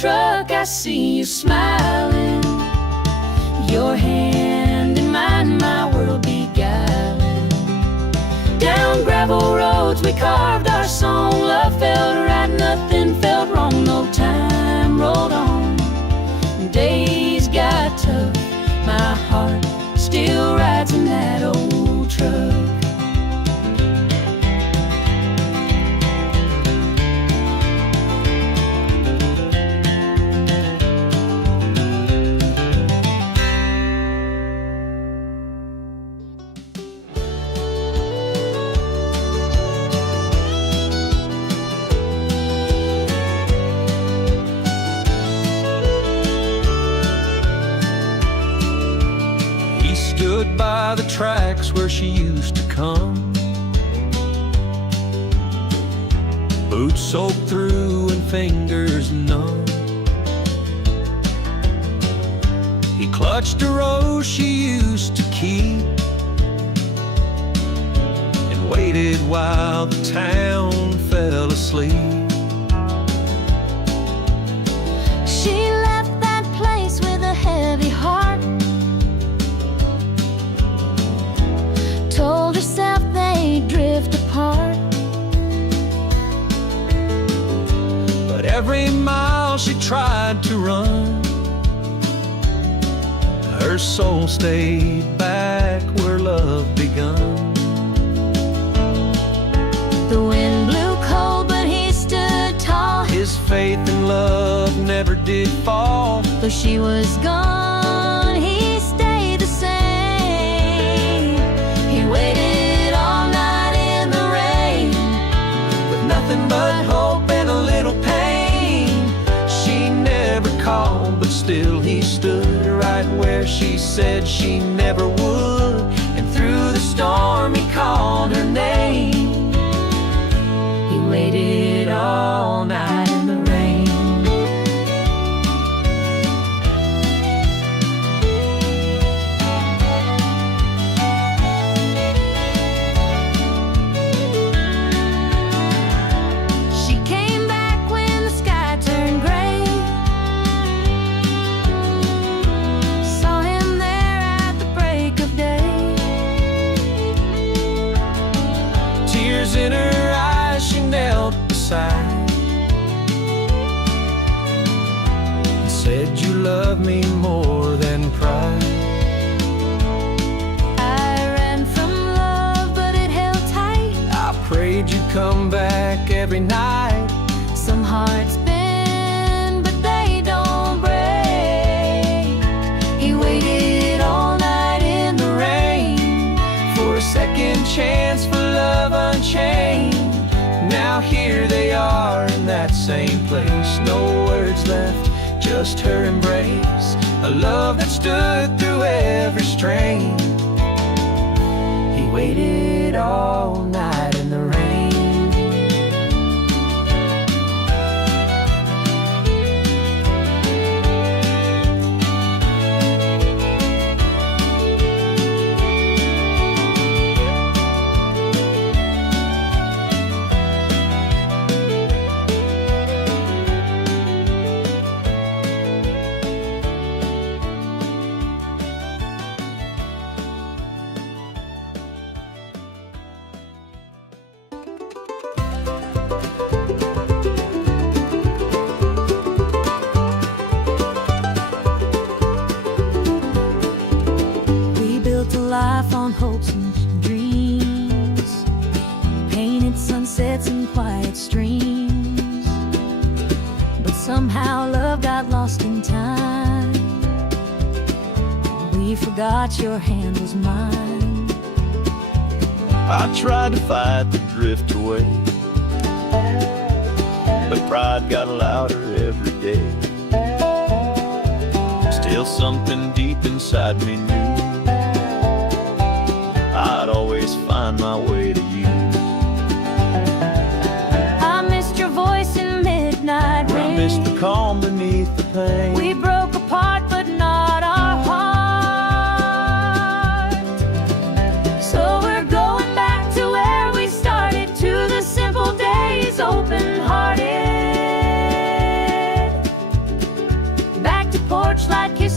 truck, I see you smiling, your hand in mine, my world beguiling. Down gravel roads we carved our song, love felt right, nothing felt wrong, no time rolled on. Days got tough, my heart still rides in that old truck. Stood by the tracks where she used to come, boots soaked through and fingers numb. He clutched a rose she used to keep and waited while the town fell asleep. She left that place with a heavy heart, told herself they'd drift apart. But every mile she tried to run, her soul stayed back where love begun. The wind blew cold, but he stood tall. His faith in love never did fall. Though she was gone, he stayed the same. He waited all night in the rain, With nothing but hope and a little pain. She never called, but still he stood right where she said she never would. And through the storm he called her name. He waited all night in the rain. she came back when the sky turned gray. Saw him there at the break of day. Tears in her eyes, she knelt beside and said, "You love me more than pride." I ran from love, but it held tight. I prayed you'd come back every night. Some hearts bend, but they don't break. He waited all night in the rain For a second chance, for love unchained. Now here they are in that same place. No words left, just her embrace. A love that stood through every strain. He waited all night in the rain. We built a life on hopes and dreams, painted sunsets and quiet streams. But somehow love got lost in time. We forgot your hand was mine. I tried to fight the drift away, but pride got louder every day. Still something deep inside me knew I'd always find my way to you. I missed your voice in midnight I rain. missed the calm beneath the pain. We broke apart, but not our heart. So we're going back to where we started, to the simple days, open-hearted.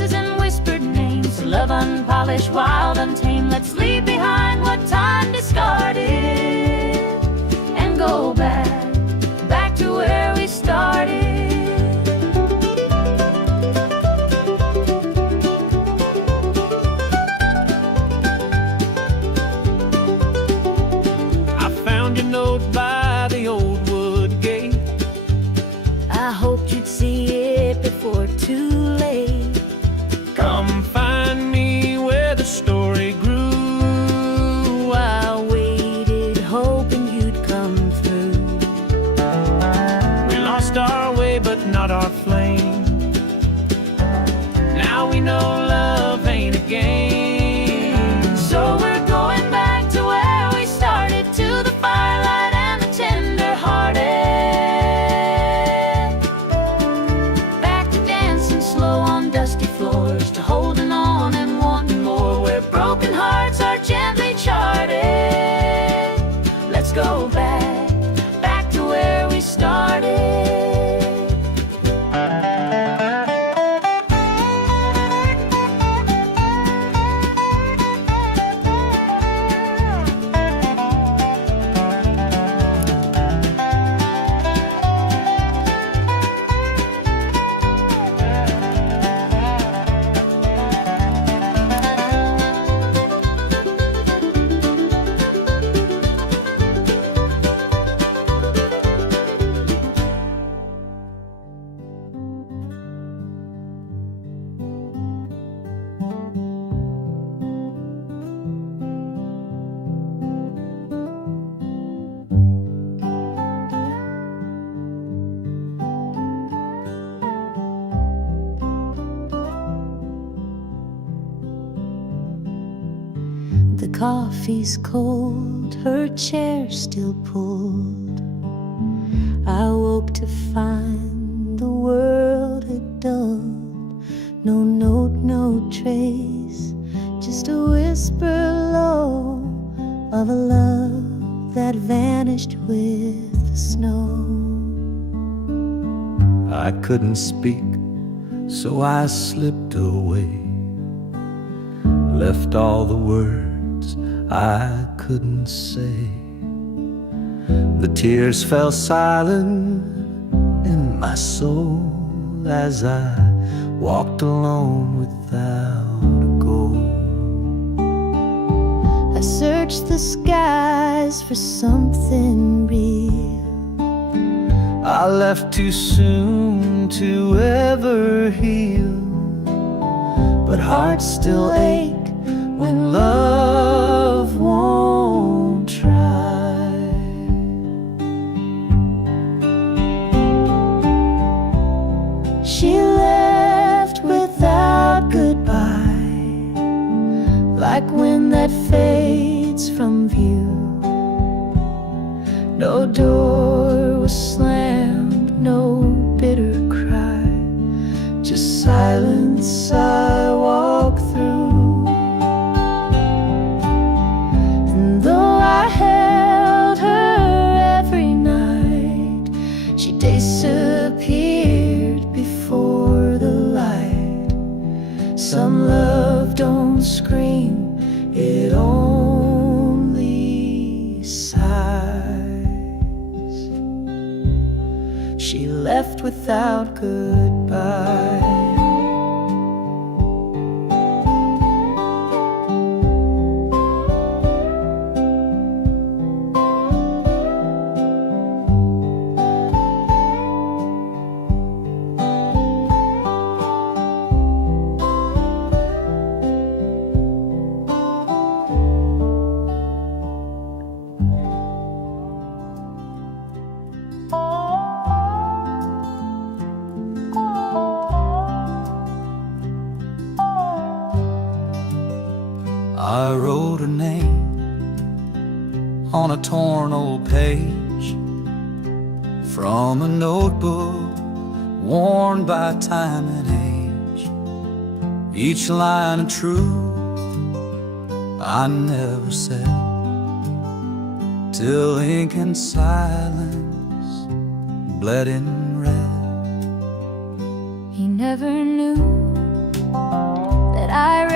voices and whispered names. Love unpolished, wild, untamed. Let's leave behind what time discarded and go back to where we started. I found your note by the old wood gate. I hoped you'd see it before too late. Come find me where the story grew. I waited, hoping you'd come through. We lost our way, but not our flame. Now we know love ain't a game. So we're going back to where we started, to the firelight and the tender-hearted. Back to dancing slow on dusty floors, to holding on and wanting more, where broken hearts are gently charted. Let's go back to where we started. The coffee's cold, her chair still pulled. I woke to find the world had dulled. No note, no trace, just a whisper low of a love that vanished with the snow. I couldn't speak, so I slipped away. Left all the words I couldn't say. The tears fell silent in my soul as I walked alone without a goal. I searched the skies for something real. I left too soon to ever heal, but hearts still ache when love won't try. She left without goodbye, like wind that fades from view. No door was slammed, no bitter cry, just silence I walk through. And though I held her every night, she disappeared before the light. Some love don't scream, it only sighs. She left without goodbye. I wrote her name on a torn old page from a notebook worn by time and age. Each line of truth I never said, till ink and silence bled in red. He never knew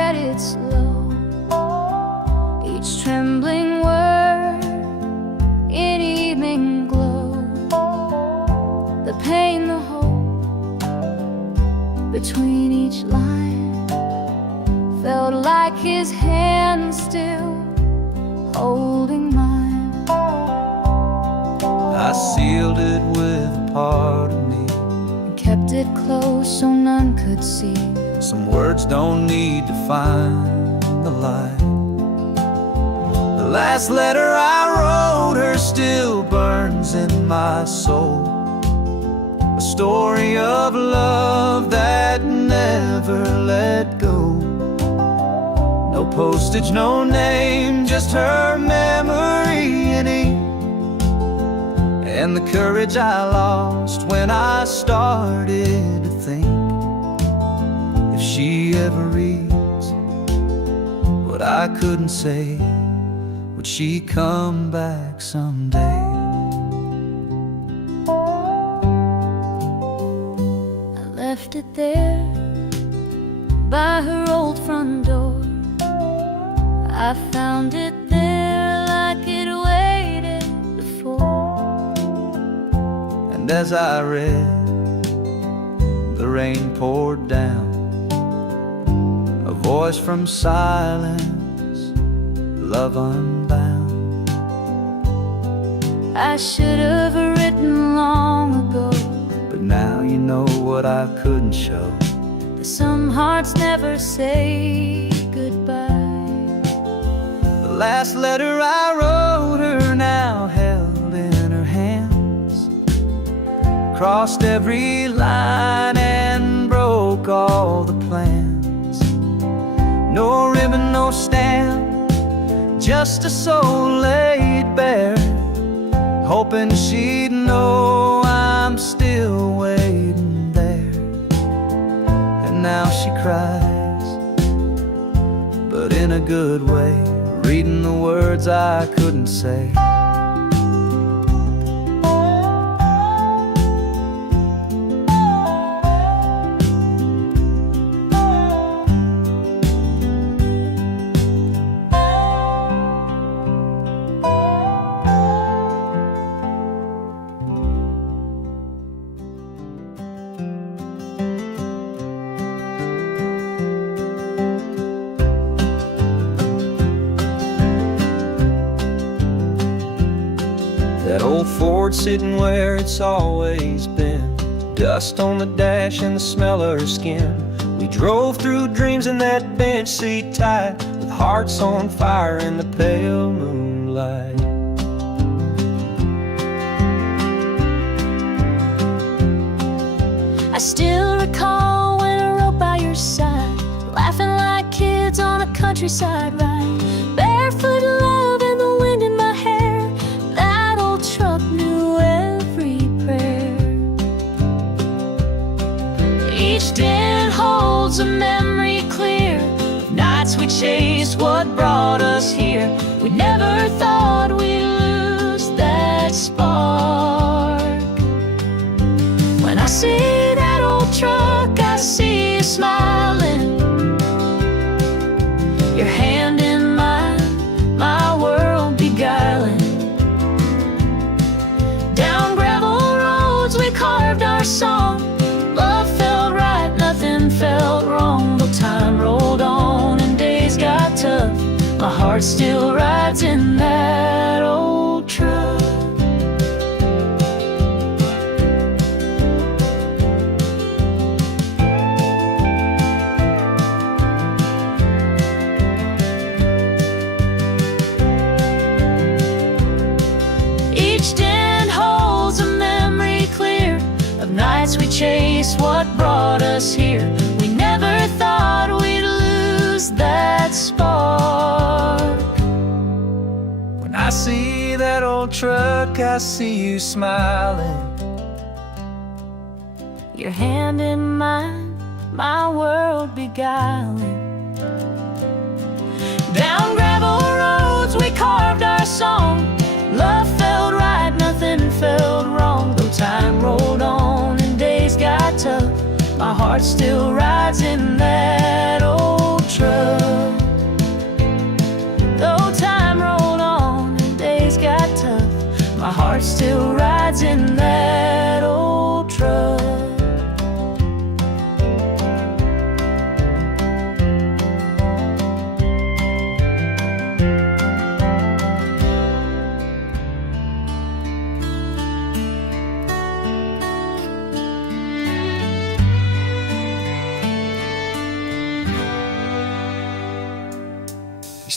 write it slow, each trembling word in evening glow. The pain, the hope between each line felt like his hand still holding mine. I sealed it with a part of me, And kept it close so none could see. some words don't need to find the light. The last letter I wrote her still burns in my soul, a story of love that never let go. No postage, no name, just her memory in ink, and the courage I lost when I started to think, if she ever reads what I couldn't say, would she come back someday? I left it there by her old front door. I found it there like it waited before. And as I read, the rain poured down, a voice from silence, love unbound. I should have written long ago, But now you know what I couldn't show. that some hearts never say goodbye. The last letter I wrote her now held in her hands, crossed every line and broke all the plans. No ribbon, no stamp, just a soul laid bare, hoping she'd know I'm still waiting there. And now she cries, but in a good way, reading the words I couldn't say. That old Ford sitting where it's always been, dust on the dash and the smell of her skin. We drove through dreams in that bench seat tight, with hearts on fire in the pale moonlight. I still recall when I rode by your side, laughing like kids on a countryside ride, barefoot love and the wind in my hair. That old truck knew every prayer. Each dent holds a memory clear of nights we chased what brought us here. We never thought we'd lose that spark. When I see that old truck, I see you smiling, your hand in mine, my world beguiling. Down gravel roads we carved our song, love felt right, nothing felt wrong. Though time rolled on and days got tough, my heart still rides in that old truck. Each dent holds a memory clear of nights we chased what brought us here. We never thought we'd lose that spark. When I see that old truck, I see you smiling, Your hand in mine, my world beguiling. Down gravel roads we carved our song, love felt right, nothing felt wrong. Though time rolled on and days got tough, my heart still rides in that old truck.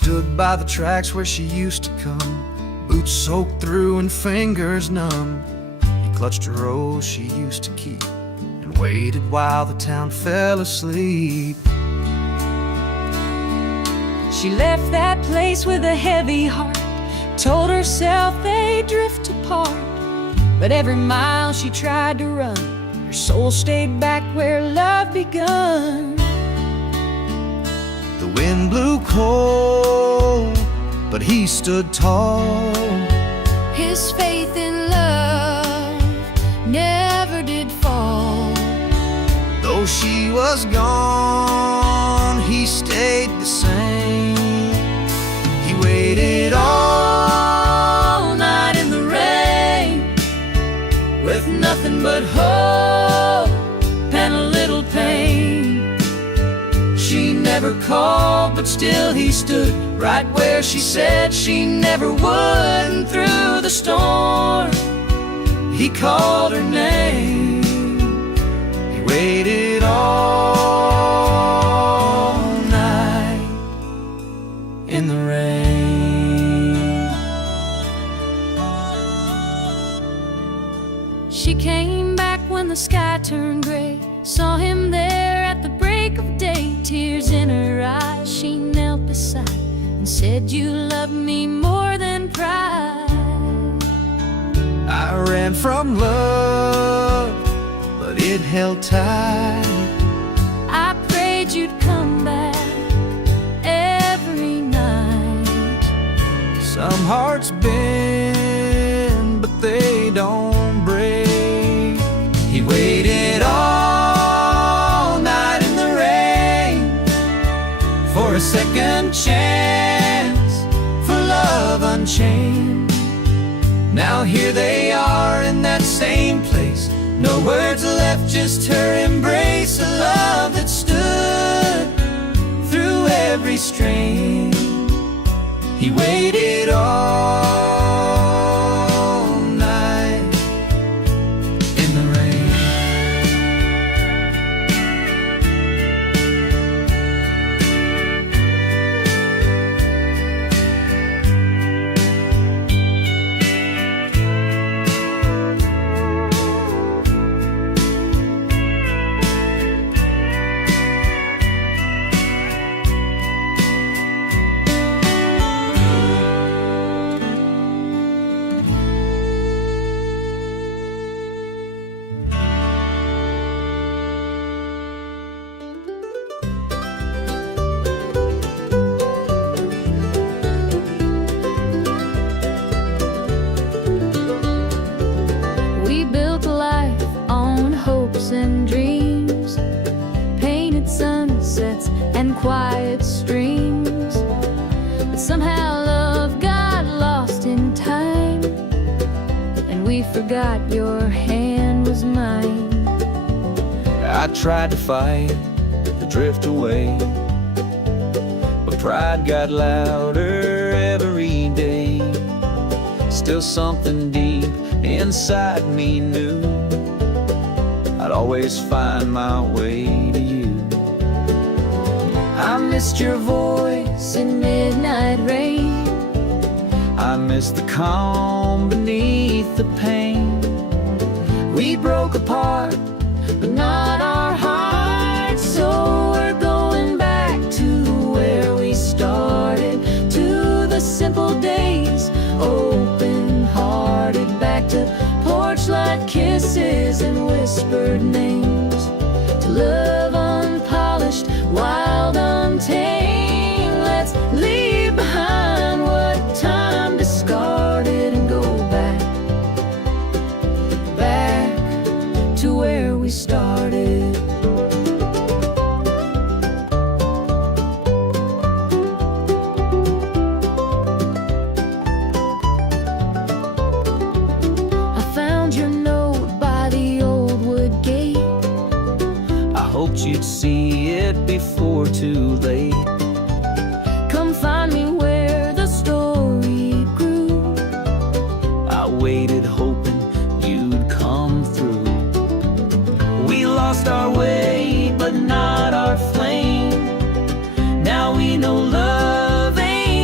stood by the tracks where she used to come, boots soaked through and fingers numb. He clutched a rose she used to keep and waited while the town fell asleep. She left that place with a heavy heart, told herself they'd drift apart. But every mile she tried to run, her soul stayed back where love begun. The wind blew cold, but he stood tall. His faith in love never did fall. Though she was gone, he stayed the same. He waited all night in the rain, with nothing but hope and a little pain. She never called, but still he stood right where she said she never would. And through the storm, he called her name. He waited all night in the rain. She came back when the sky turned gray, saw him there at the break of day. Tears in her eyes, she knelt beside and said, "You love me more than pride." I ran from love, but it held tight. I prayed you'd come back every night. Some hearts bend, but they don't break. He waited all night in the rain for a second chance, for love unchained. Now here they are in that same place, no words left, just her embrace. A love that stood through every strain. He waited all night in the rain. We built a life on hopes and dreams, painted sunsets and quiet streams. But somehow love got lost in time, and we forgot your hand was mine. I tried to fight, to drift away, but pride got louder every day. Still something deep inside me knew I'd always find my way to you. I missed your voice in midnight rain. I missed the calm beneath the pain. We broke apart, but not our hearts. So we're going back to where we started, to the simple days, open-hearted, back to porch light kisses and whispered names, to love unpolished, wild, untamed. Let's leave behind what time discarded and go back, back to where we started. I found your note by the old wood gate. I hoped you'd see it before too late. Come find me where the story grew. I waited hoping you'd come through. We lost our way, but not our flame. Now we know love ain't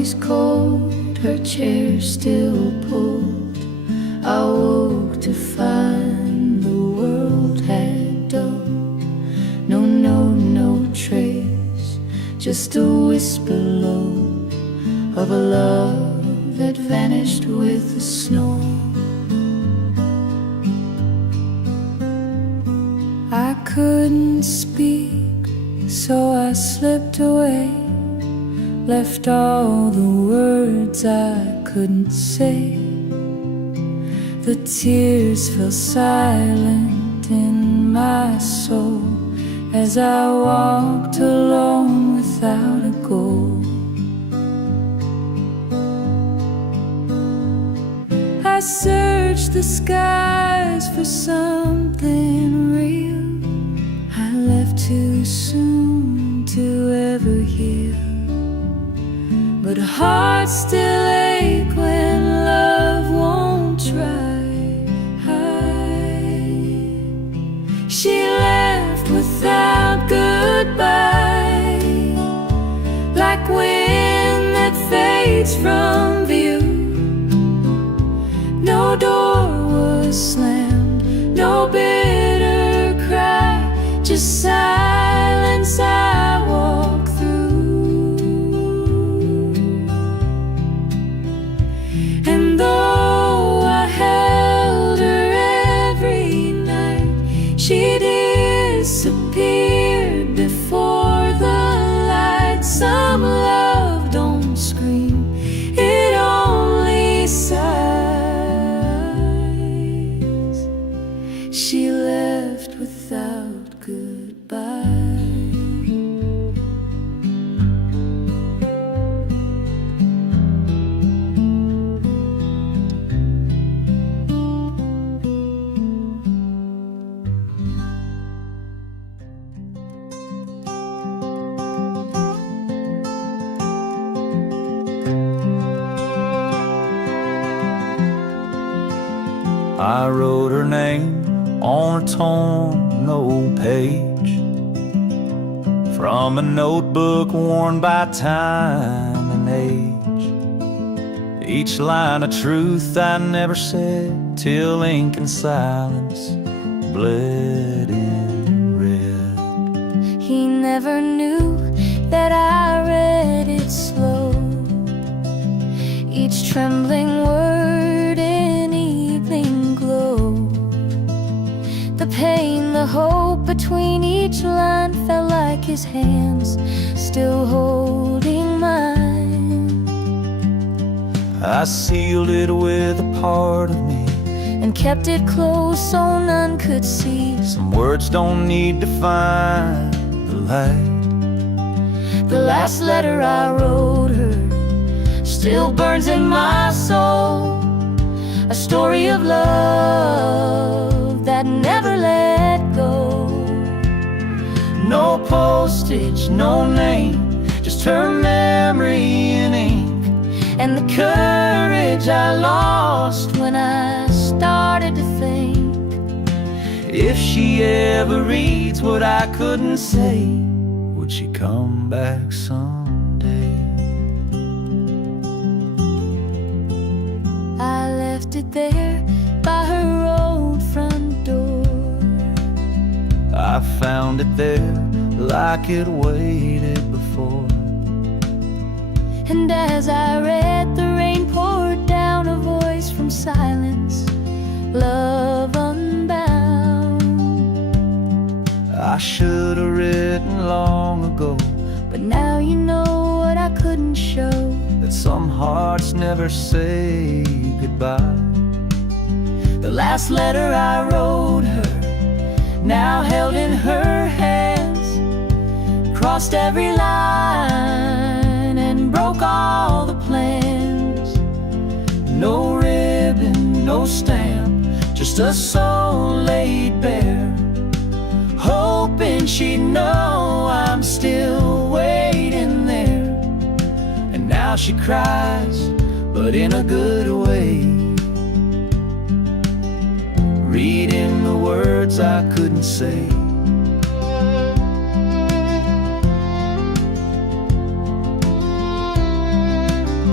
she's cold, her chair still pulled. I woke to find the world had dulled. No trace, just a whisper low of a love that vanished with the snow. I couldn't speak, so I slipped away, left all the words I couldn't say. The tears fell silent in my soul as I walked alone without a goal. I searched the skies for something real. I left too soon to ever heal, but hearts still ache when love won't try. She left without goodbye, like wind that fades from view. No door was slammed, no bitter cry, just silence I walk through. And though I held her every night, she disappeared before the light. Some love don't scream, it only sighs. She left without goodbye. I wrote her name on a torn old page from a notebook worn by time and age. Each line a truth I never said till ink and silence bled in red. He never knew that I read it slow, each trembling word in evening glow. The pain, the hope between each line felt like his hands still holding mine. I sealed it with a part of me and kept it close so none could see. Some words don't need to find the light. The last letter I wrote her still burns in my soul, a story of love that never let go. No postage, no name, just her memory in ink, and the courage I lost when I started to think. If she ever reads what I couldn't say, would she come back someday? I left it there by her old front door. I found it there like it waited before. And as I read, the rain poured down, a voice from silence, love unbound. I should have written long ago, but now you know what I couldn't show, that some hearts never say goodbye. The last letter I wrote her, now held in her hands, crossed every line and broke all the plans. No ribbon, no stamp, just a soul laid bare, hoping she'd know I'm still waiting there. And now she cries, but in a good way, reading the words I couldn't say.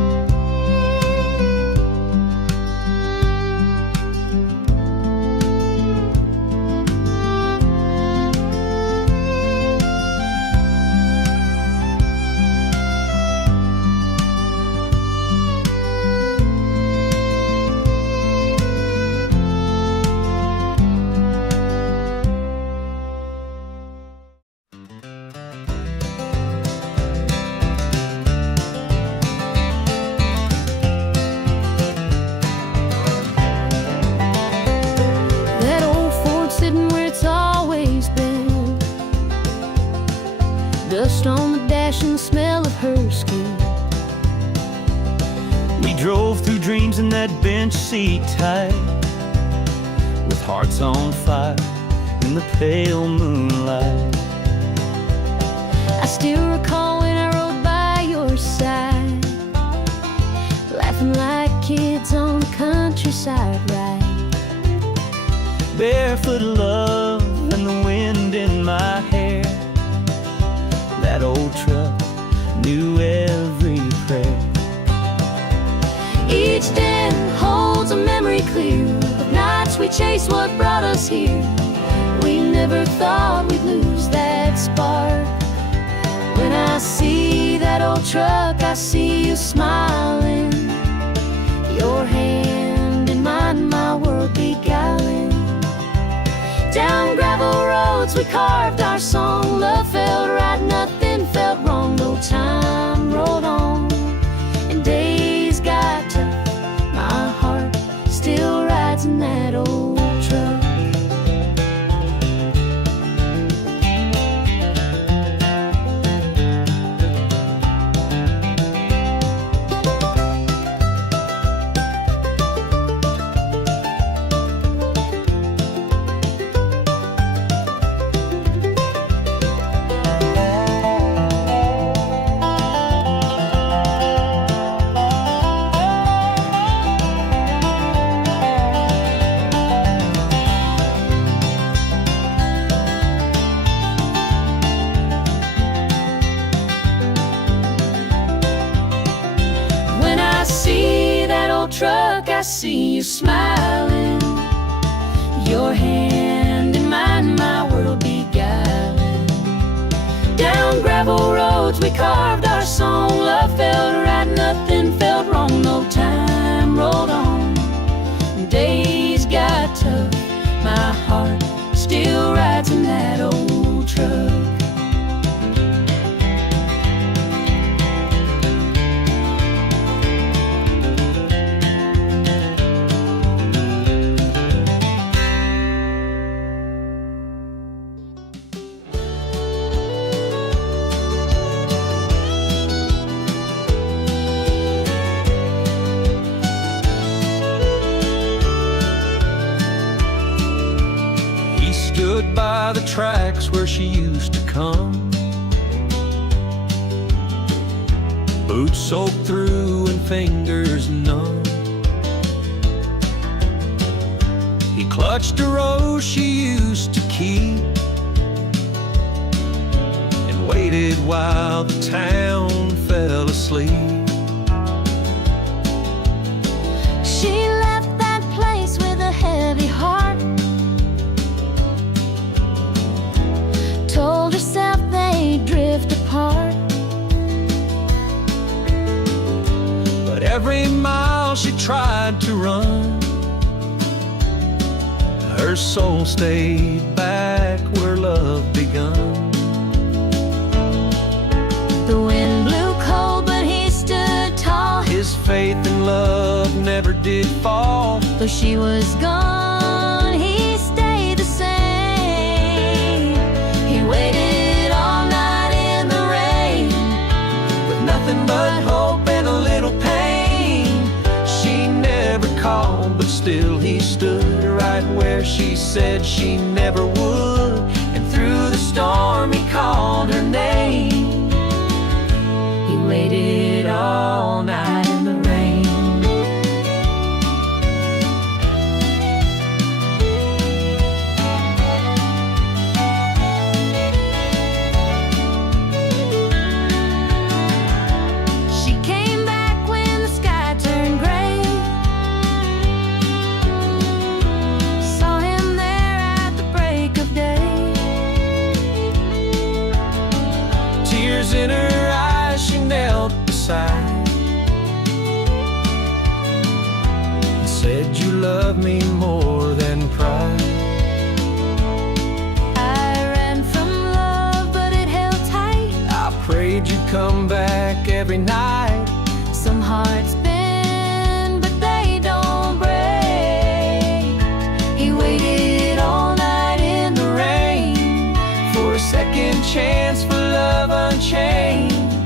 brush and the smell of her skin. We drove through dreams in that bench seat tight, with hearts on fire in the pale moonlight. I still recall when I rode by your side, laughing like kids on the countryside ride. Barefoot love and the wind in my hair. That old truck knew every prayer. Each day holds a memory clear of nights we chased what brought us here. We never thought we'd lose that spark. When I see that old truck, I see you smiling, your hand in mine, my world beguiling. Down gravel roads we carved our song. Love felt right, nothing felt wrong. No time rolled on and days got tough. My heart still rides in that old truck. Truck, I see you smiling, your hand in mine, my world beguiling. Down gravel roads we carved our song. Love felt right, nothing felt wrong. No time rolled on, days got tough. My heart still rides in that old truck. Stood by the tracks where she used to come, boots soaked through and fingers numb. He clutched a rose she used to keep and waited while the town fell asleep. She left that place with a heavy heart, told herself they'd drift apart. But every mile she tried to run, her soul stayed back where love begun. The wind blew cold, but he stood tall. His faith in love never did fall. Though she was gone, he stayed the same. He waited all night in the rain, With nothing but hope and a little pain. She never called, but still he stood right where she said she never would. And through the storm he called her name. he waited all night in the rain. She came back when the sky turned gray, saw him there at the break of day. Tears in her eyes, she knelt beside and said, "You love me more than pride." I ran from love, but it held tight. I prayed you'd come back every night. Some hearts bend, but they don't break. He waited all night in the rain For a second chance, for love unchained.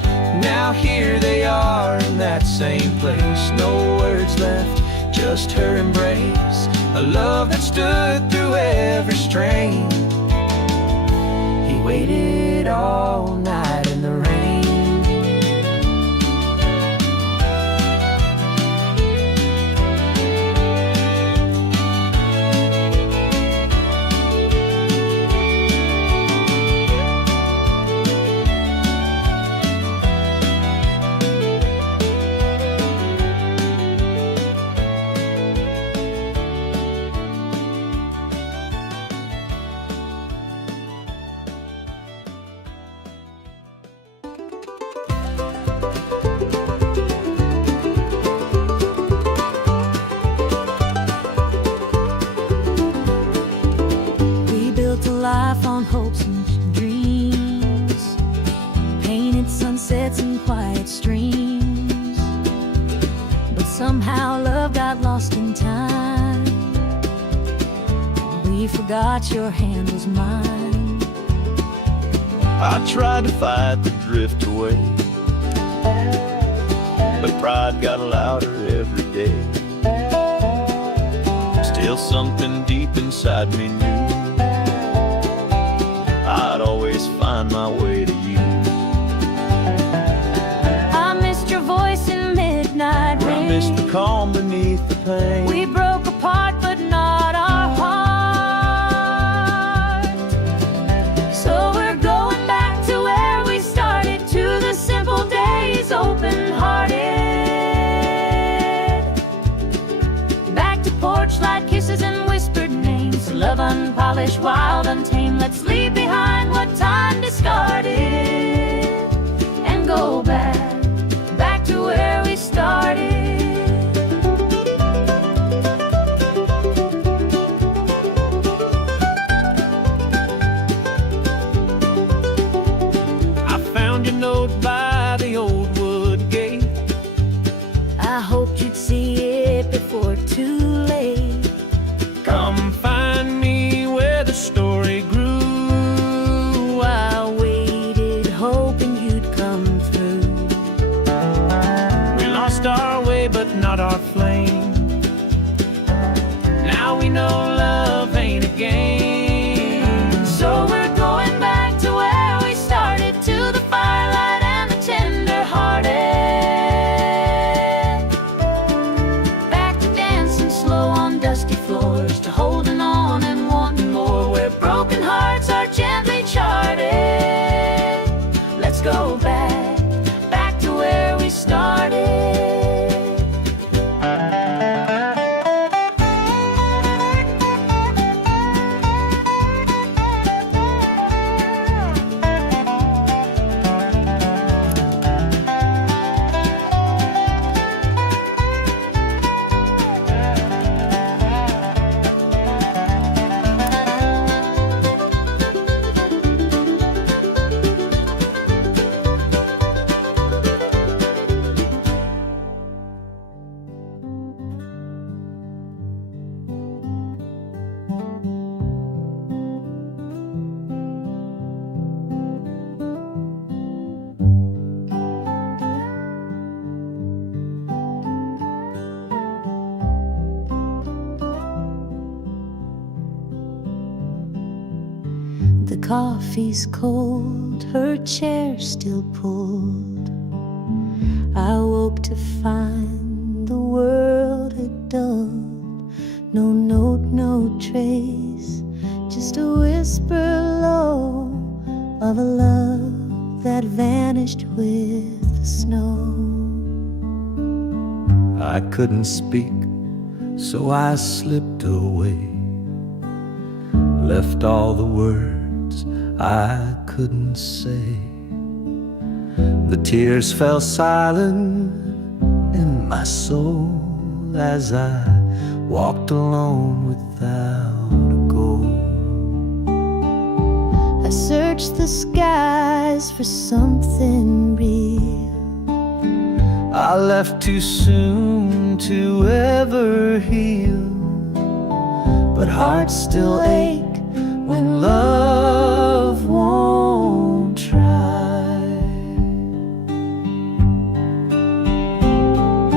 same place. No words left, just her embrace. A love that stood through every strain. He waited all night in the rain. Life on hopes and dreams, painted sunsets and quiet streams. But somehow love got lost in time. We forgot your hand was mine. I tried to fight the drift away, but pride got louder every day. Still something deep inside me knew I'd always find my way to you. I missed your voice in midnight rain. I missed the calm beneath the pain. We broke apart but not our heart. So we're going back to where we started, to the simple days, open-hearted. Back to porch light kisses and whispered names. Love unpolished, wild, untamed. Let's leave behind what time discarded and go back to where we started. I found your note by the old wood gate. I hoped you'd see it before too late. Come find me where the story grew. I waited, hoping you'd come through. We lost our way, but not our flame. Now we know love ain't a game. So we're going back to where we started, to the firelight and the tender-hearted. Back to dancing slow on dusty floors, to holding on and wanting more, where broken hearts are gently charted. Let's go back to where we started. The coffee's cold, her chair still pulled. I woke to find the world had dulled. No note, no trace, just a whisper low of a love that vanished with the snow. I couldn't speak, so I slipped away. Left all the words I couldn't say. The tears fell silent in my soul as I walked alone without a goal. I searched the skies for something real. I left too soon to ever heal, but hearts still ache when love won't try.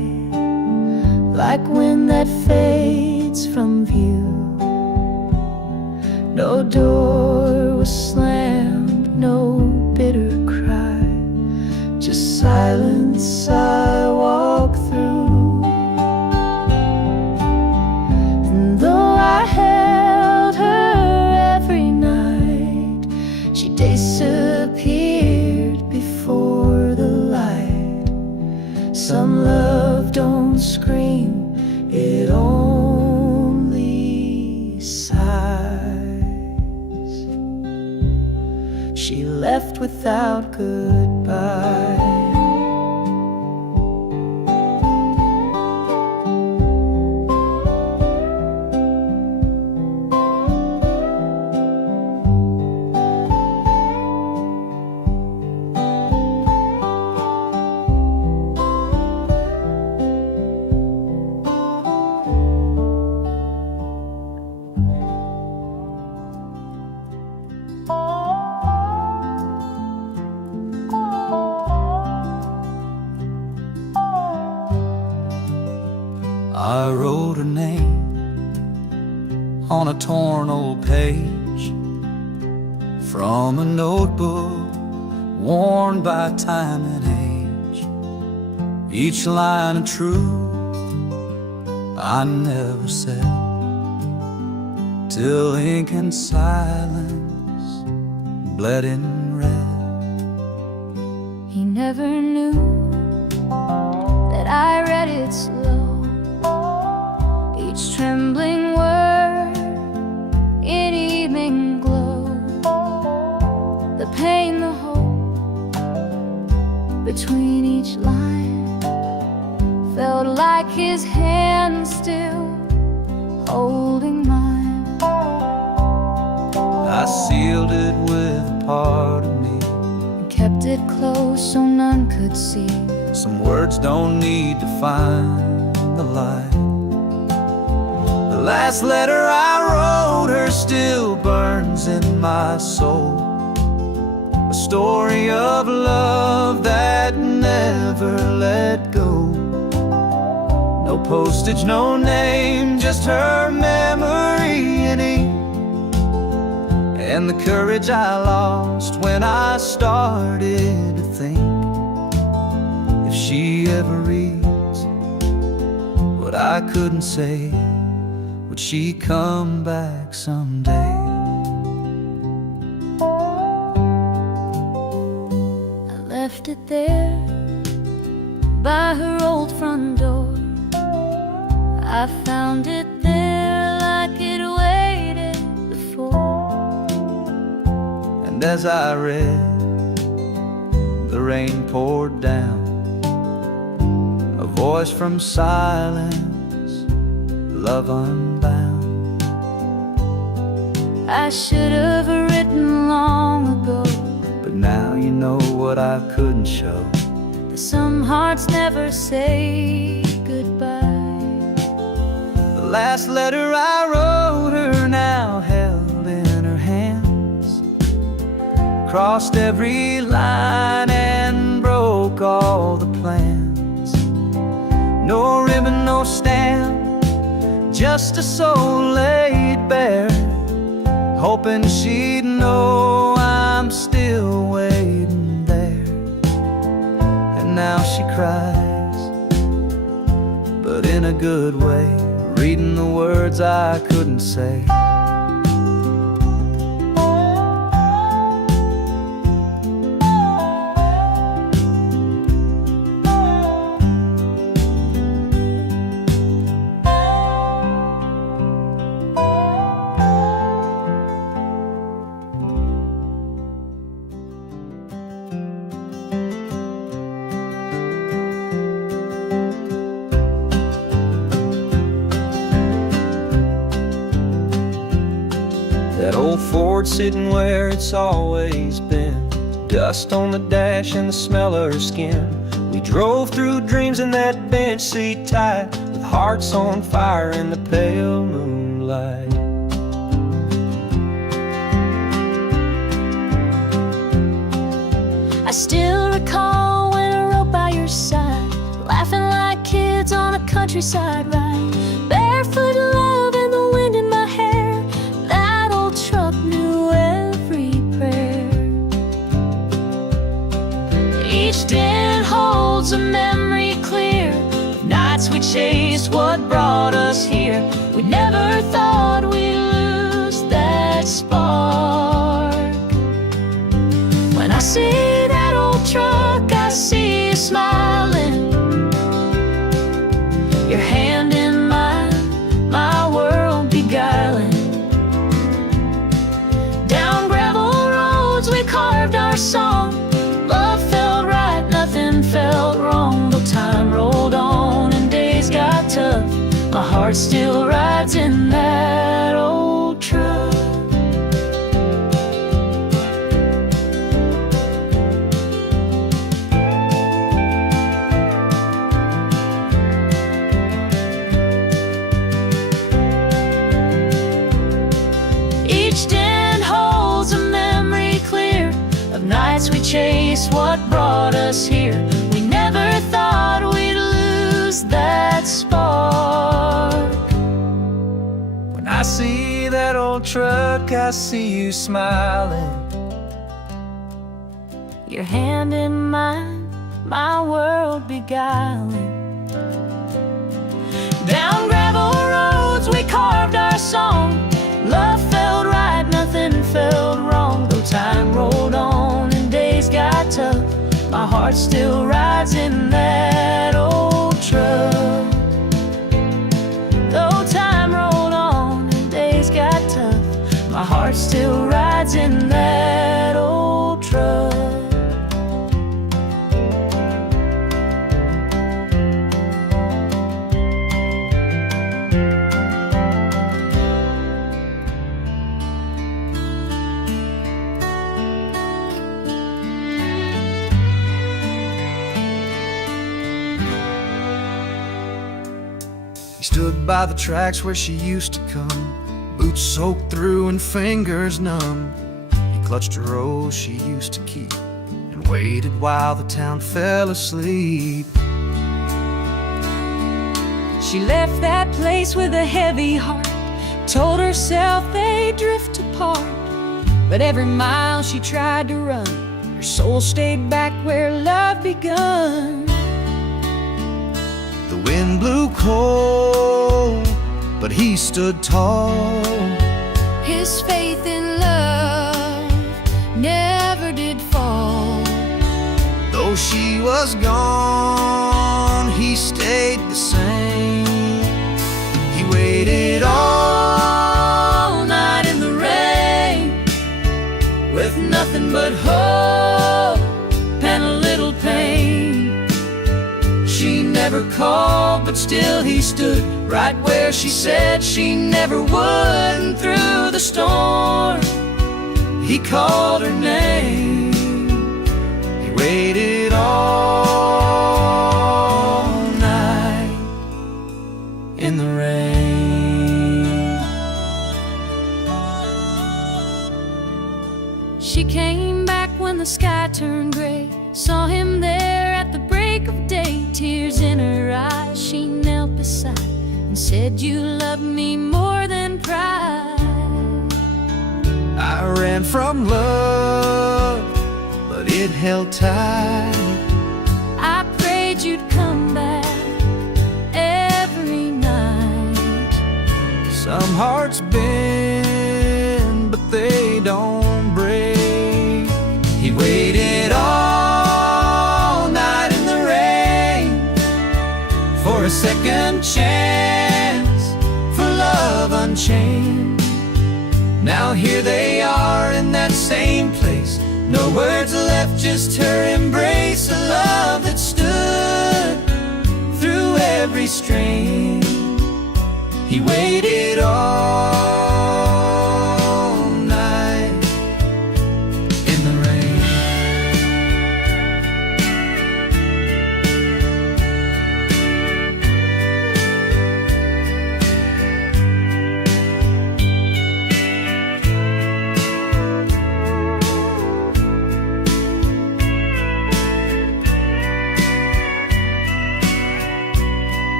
like wind that fades from view. No door was slammed, no bitter cry, just silence I walk through. And though I held her every night, she disappeared before the light. Some love don't scream, it only sighs. She left without goodbye. I wrote her name on a torn old page from a notebook worn by time and age. Each line of truth I never said, till ink and silence bled in red. He never knew that I read it slow, each trembling word in evening glow. The pain, the hope between each line felt like his hand still holding mine. I sealed it with a part of me, And kept it close so none could see. some words don't need to find the light. The last letter I wrote her still burns in my soul, a story of love that never let go. No postage, no name, just her memory in ink, and the courage I lost when I started to think, if she ever reads what I couldn't say, would she come back someday? I left it there by her old front door. I found it there like it waited before. And as I read, the rain poured down, a voice from silence, love unbound. I should have written long ago, But now you know what I couldn't show. that some hearts never say goodbye. The last letter I wrote her now held in her hands, crossed every line and broke all the plans. No ribbon, no stamp, just a soul laid bare, hoping she'd know I'm still waiting there. And now she cries, but in a good way, reading the words I couldn't say. That old Ford sitting where it's always been, dust on the dash and the smell of her skin. We drove through dreams in that bench seat tight, with hearts on fire in the pale moonlight. I still recall when I rode by your side, laughing like kids kids on a countryside ride, barefoot love and the wind in my hair. That old truck knew every prayer. Each den holds a memory clear, nights we chased what brought us here. We never thought we'd lose that spark. When I see that old truck, I see you smiling, your hand in mine, my world beguiling. Down gravel roads we carved our song. Love felt right, nothing felt wrong. Though time rolled on and days got tough, my heart still rides in that old truck. Each den holds a memory clear of nights we chased what brought us here. We never thought we'd lose that spark. When I see that old truck, I see you smiling, Your hand in mine, my world beguiling. Down gravel roads we carved our song. Love felt right, nothing felt wrong. Though time rolled on and days got tough, my heart still rides in that old truck. Though time rolled on and days got tough, my heart still rides in that old truck. He stood by the tracks where she used to come, boots soaked through and fingers numb. He clutched a rose she used to keep and waited while the town fell asleep. She left that place with a heavy heart, told herself they'd drift apart. But every mile she tried to run, her soul stayed back where love begun. The wind blew cold, but he stood tall. His faith in love never did fall. Though she was gone, he stayed the same. He waited all night in the rain, with nothing but hope and a little pain. She never called, but still he stood right where she said she never would. And through the storm, he called her name. He waited all night in the rain. She came back when the sky turned gray, saw him there at the break of day. Tears in her eyes, she knelt beside and said, "You love me more than pride." I ran from love, but it held tight. I prayed you'd come back every night. Some hearts bend, but they don't break. He waited all night in the rain for a second chance, for love unchained. Now here they are in that same place, no words left, just her embrace. A love that stood through every strain. He waited all night in the rain.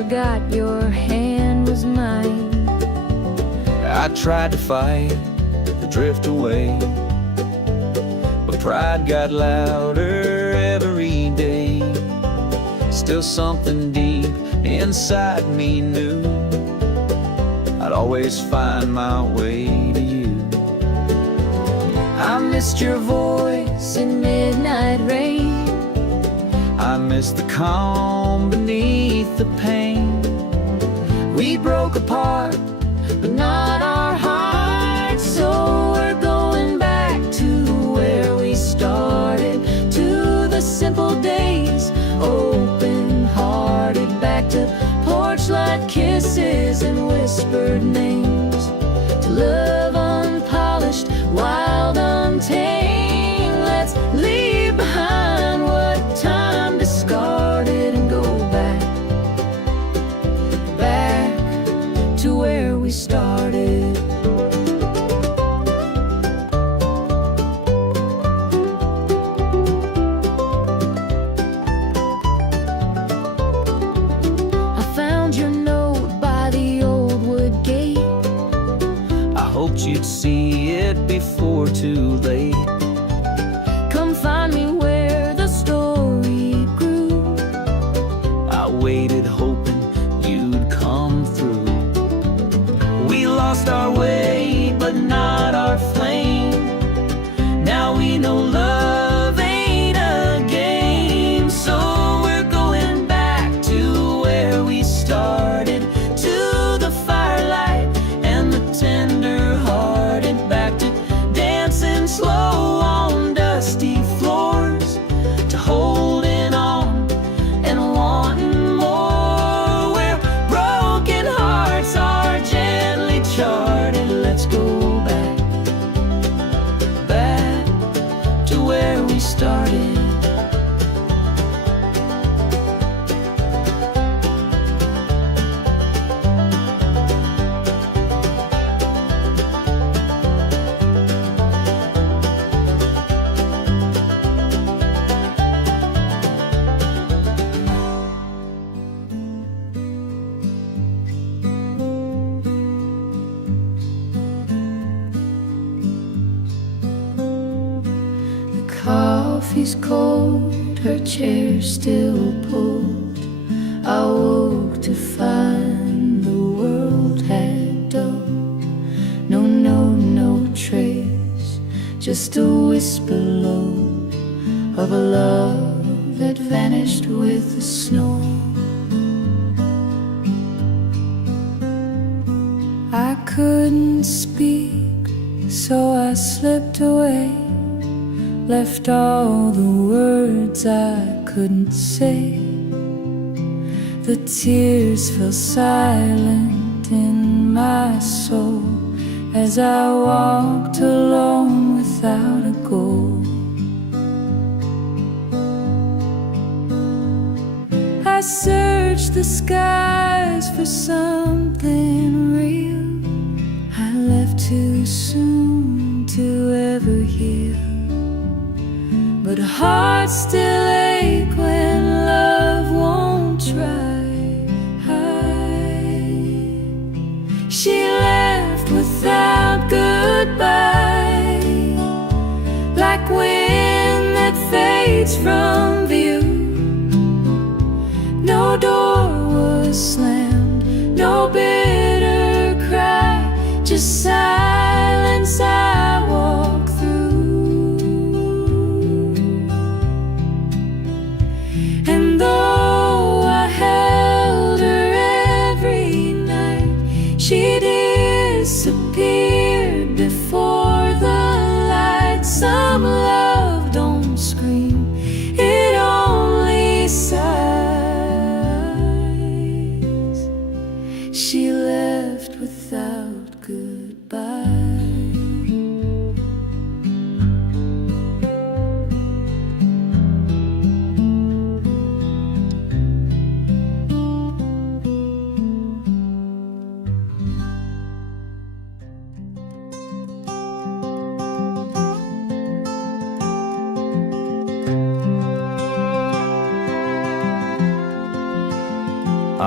forgot your hand was mine. I tried to fight the drift away, but pride got louder every day. Still something deep inside me knew I'd always find my way to you. I missed your voice in midnight rain. I missed the calm beneath the pain. We broke apart, but not our hearts. So we're going back to where we started, to the simple days, open-hearted. Back to porch light kisses and whispered names, to love unpolished, wild, untamed. Let's leave behind what time discarded and go back, back to where we started. I found your note by the old wood gate. I hoped you'd see it before too late. Come find me where the story grew. I waited hoping you'd come through. We lost our way, but not our flame. Now we know love ain't a game. So we're going back to where we started, to the firelight and the tender-hearted. Back to dancing slow on dusty floors, to holding on and wanting more, where broken hearts are gently charted. Let's go back, back to where we started. The coffee's cold, her chair still pulled. I woke to find the world had dulled. No trace, just a whisper low of a love that vanished with the snow. I couldn't speak, so I slipped away, left all the words I couldn't say. The tears fell silent in my soul as I walked alone without a goal. I searched the skies for something real. I left too soon to ever heal, but hearts still ache when love won't try. She left without goodbye, like wind that fades from view. No door was slammed, no bitter cry, just silence I walk through. And though I held her every night, she disappeared before the light. Some love don't scream, it only sighs. She left without goodbye.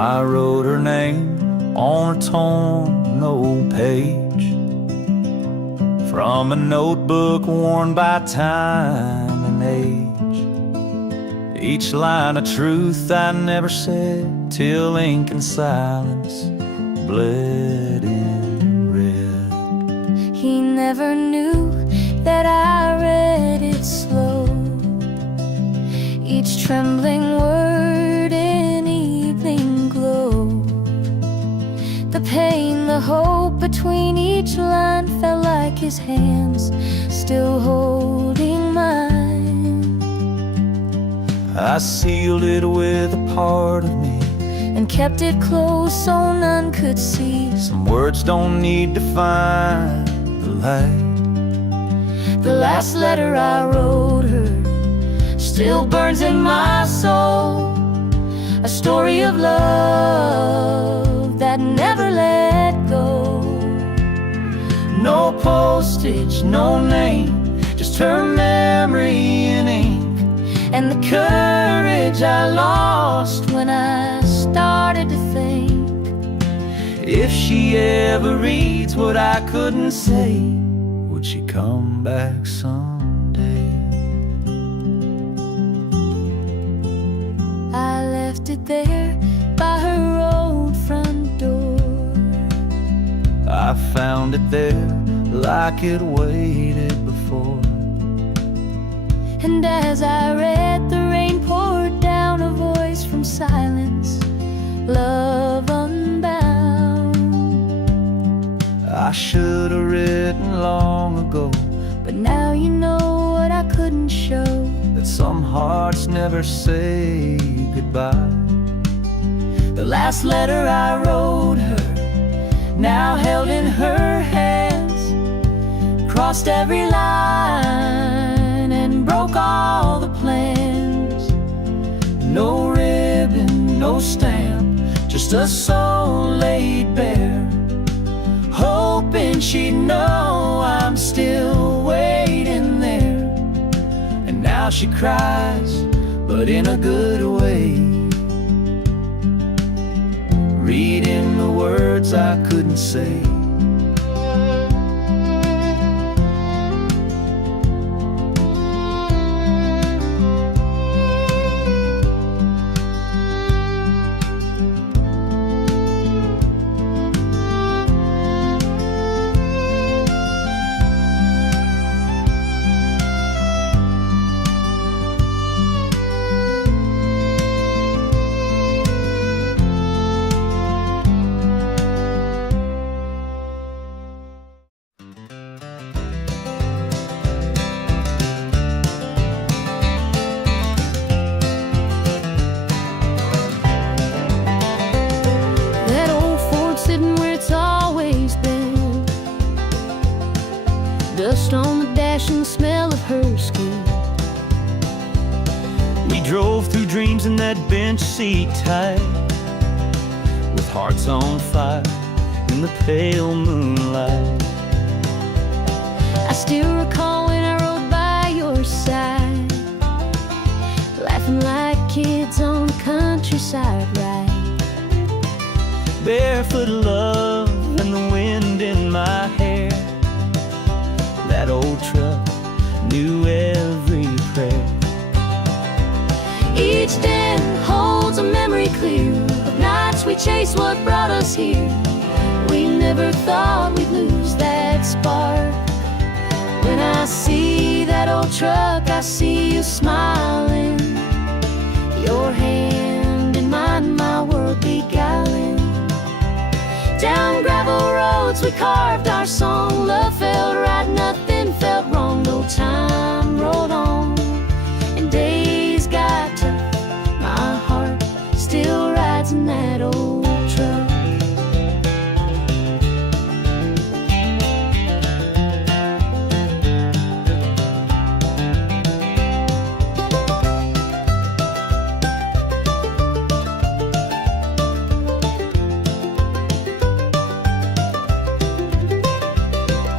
I wrote her name on a torn old page from a notebook worn by time and age. Each line of truth I never said till ink and silence bled in red. He never knew that I read it slow, each trembling word in evening glow. The pain, the hope between each line felt like his hands still holding mine. I sealed it with a part of me and kept it close so none could see. Some words don't need to find the light. The last letter I wrote her still burns in my soul, a story of love that never let go. No postage, no name, just her memory in ink, and the courage I lost when I started to think. If she ever reads what I couldn't say, would she come back someday? I left it there by her old front door. I found it there like it waited before. And as I read, the rain poured down, a voice from silence, love unbound. I should have written long ago, but now you know what I couldn't show, that some hearts never say goodbye. The last letter I wrote her, now held in her hands, crossed every line and broke all the plans. No ribbon, no stamp, just a soul laid bare, hoping she'd know I'm still waiting there. And now she cries, but in a good way, reading the words I couldn't say. Dust on the dash and the smell of her skin. We drove through dreams in that bench seat tight, with hearts on fire in the pale moonlight. I still recall when I rode by your side, laughing like kids on the countryside ride. Barefoot love and the wind in my hair. That old truck knew every prayer. Each den holds a memory clear of nights we chased what brought us here. We never thought we'd lose that spark. When I see that old truck, I see you smiling, your hand in mine, my world beguiling. Down gravel roads we carved our song. Love felt right, nothing felt wrong. No time rolled on and days got tough. My heart still rides in that old truck.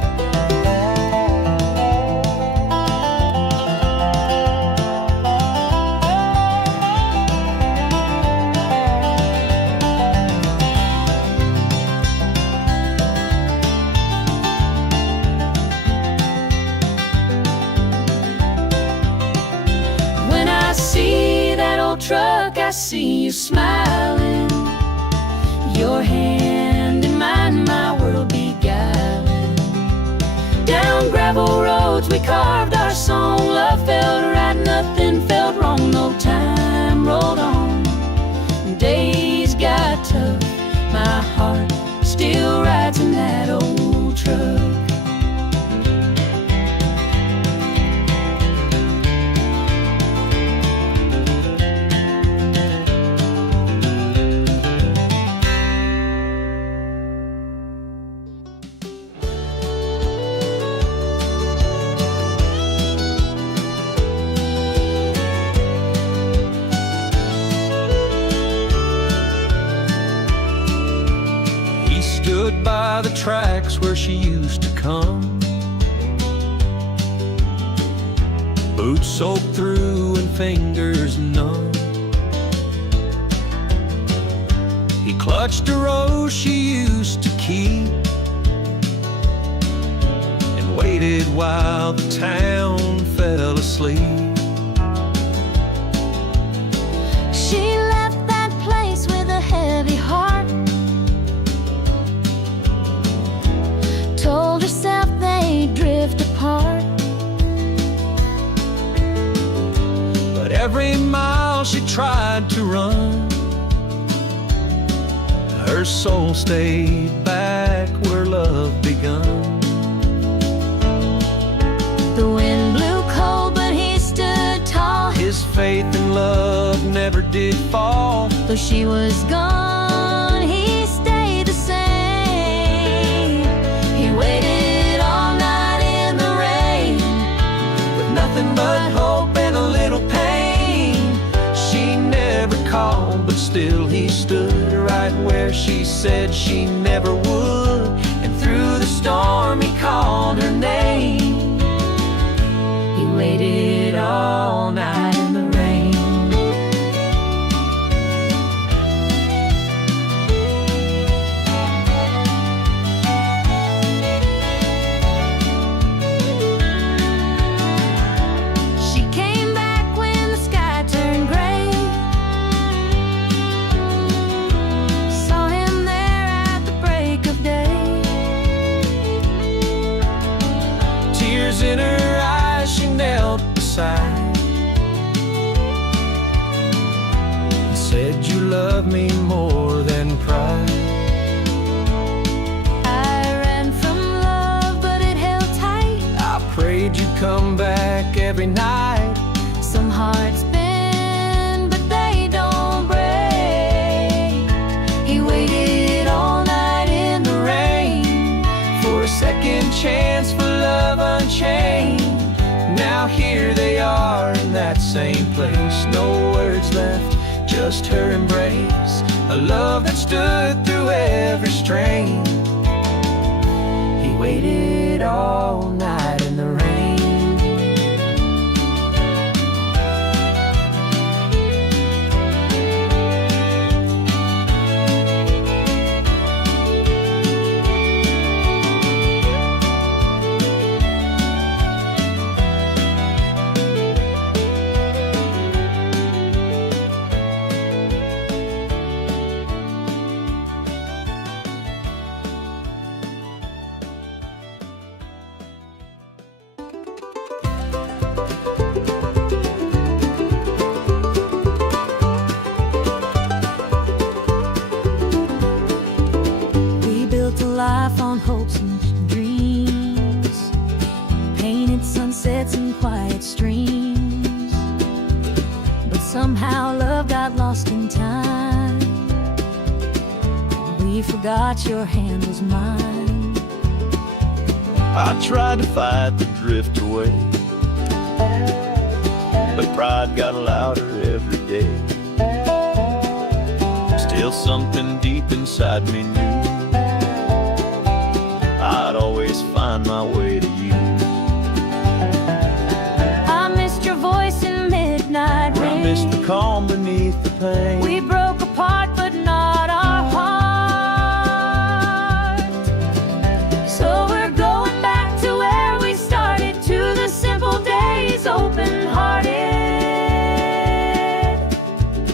old truck, I see you smiling. Your hand in mine, my world beguiling. Down gravel roads we carved our song. Love felt right, nothing felt wrong. No time rolled on, days got tough. My heart still rides in that old truck. Stood by the tracks where she used to come, boots soaked through and fingers numb. He clutched a rose she used to keep and waited while the town fell asleep. She left that place with a heavy heart, told herself they'd drift apart. But every mile she tried to run, her soul stayed back where love begun. The wind blew cold, but he stood tall. His faith in love never did fall. Though she was gone, he stayed the same. He waited all night in the rain, With nothing but hope and a little pain. She never called, but still he stood right where she said she never would. And through the storm he called her name. He waited all night in the rain. she came back when the sky turned gray. Saw him there at the break of day. Tears in her eyes, she knelt beside and said, "You love me more than pride." I ran from love, but it held tight. I prayed you'd come back every night. Some hearts bend, but they don't break. He waited all night in the rain For a second chance for love unchained. Now here they are in that same place. No words left, just her embrace. A love that stood through every strain. He waited all night in the rain. We built a life on hopes and dreams, painted sunsets and quiet streams. But somehow love got lost in time. We forgot your hand was mine. I tried to fight the drift away, but pride got louder every day. Still something deep inside me knew I'd always find my way to you. I missed your voice in midnight I rain. missed the calm beneath the pain. We broke apart, but not our heart. So we're going back to where we started, to the simple days, open-hearted.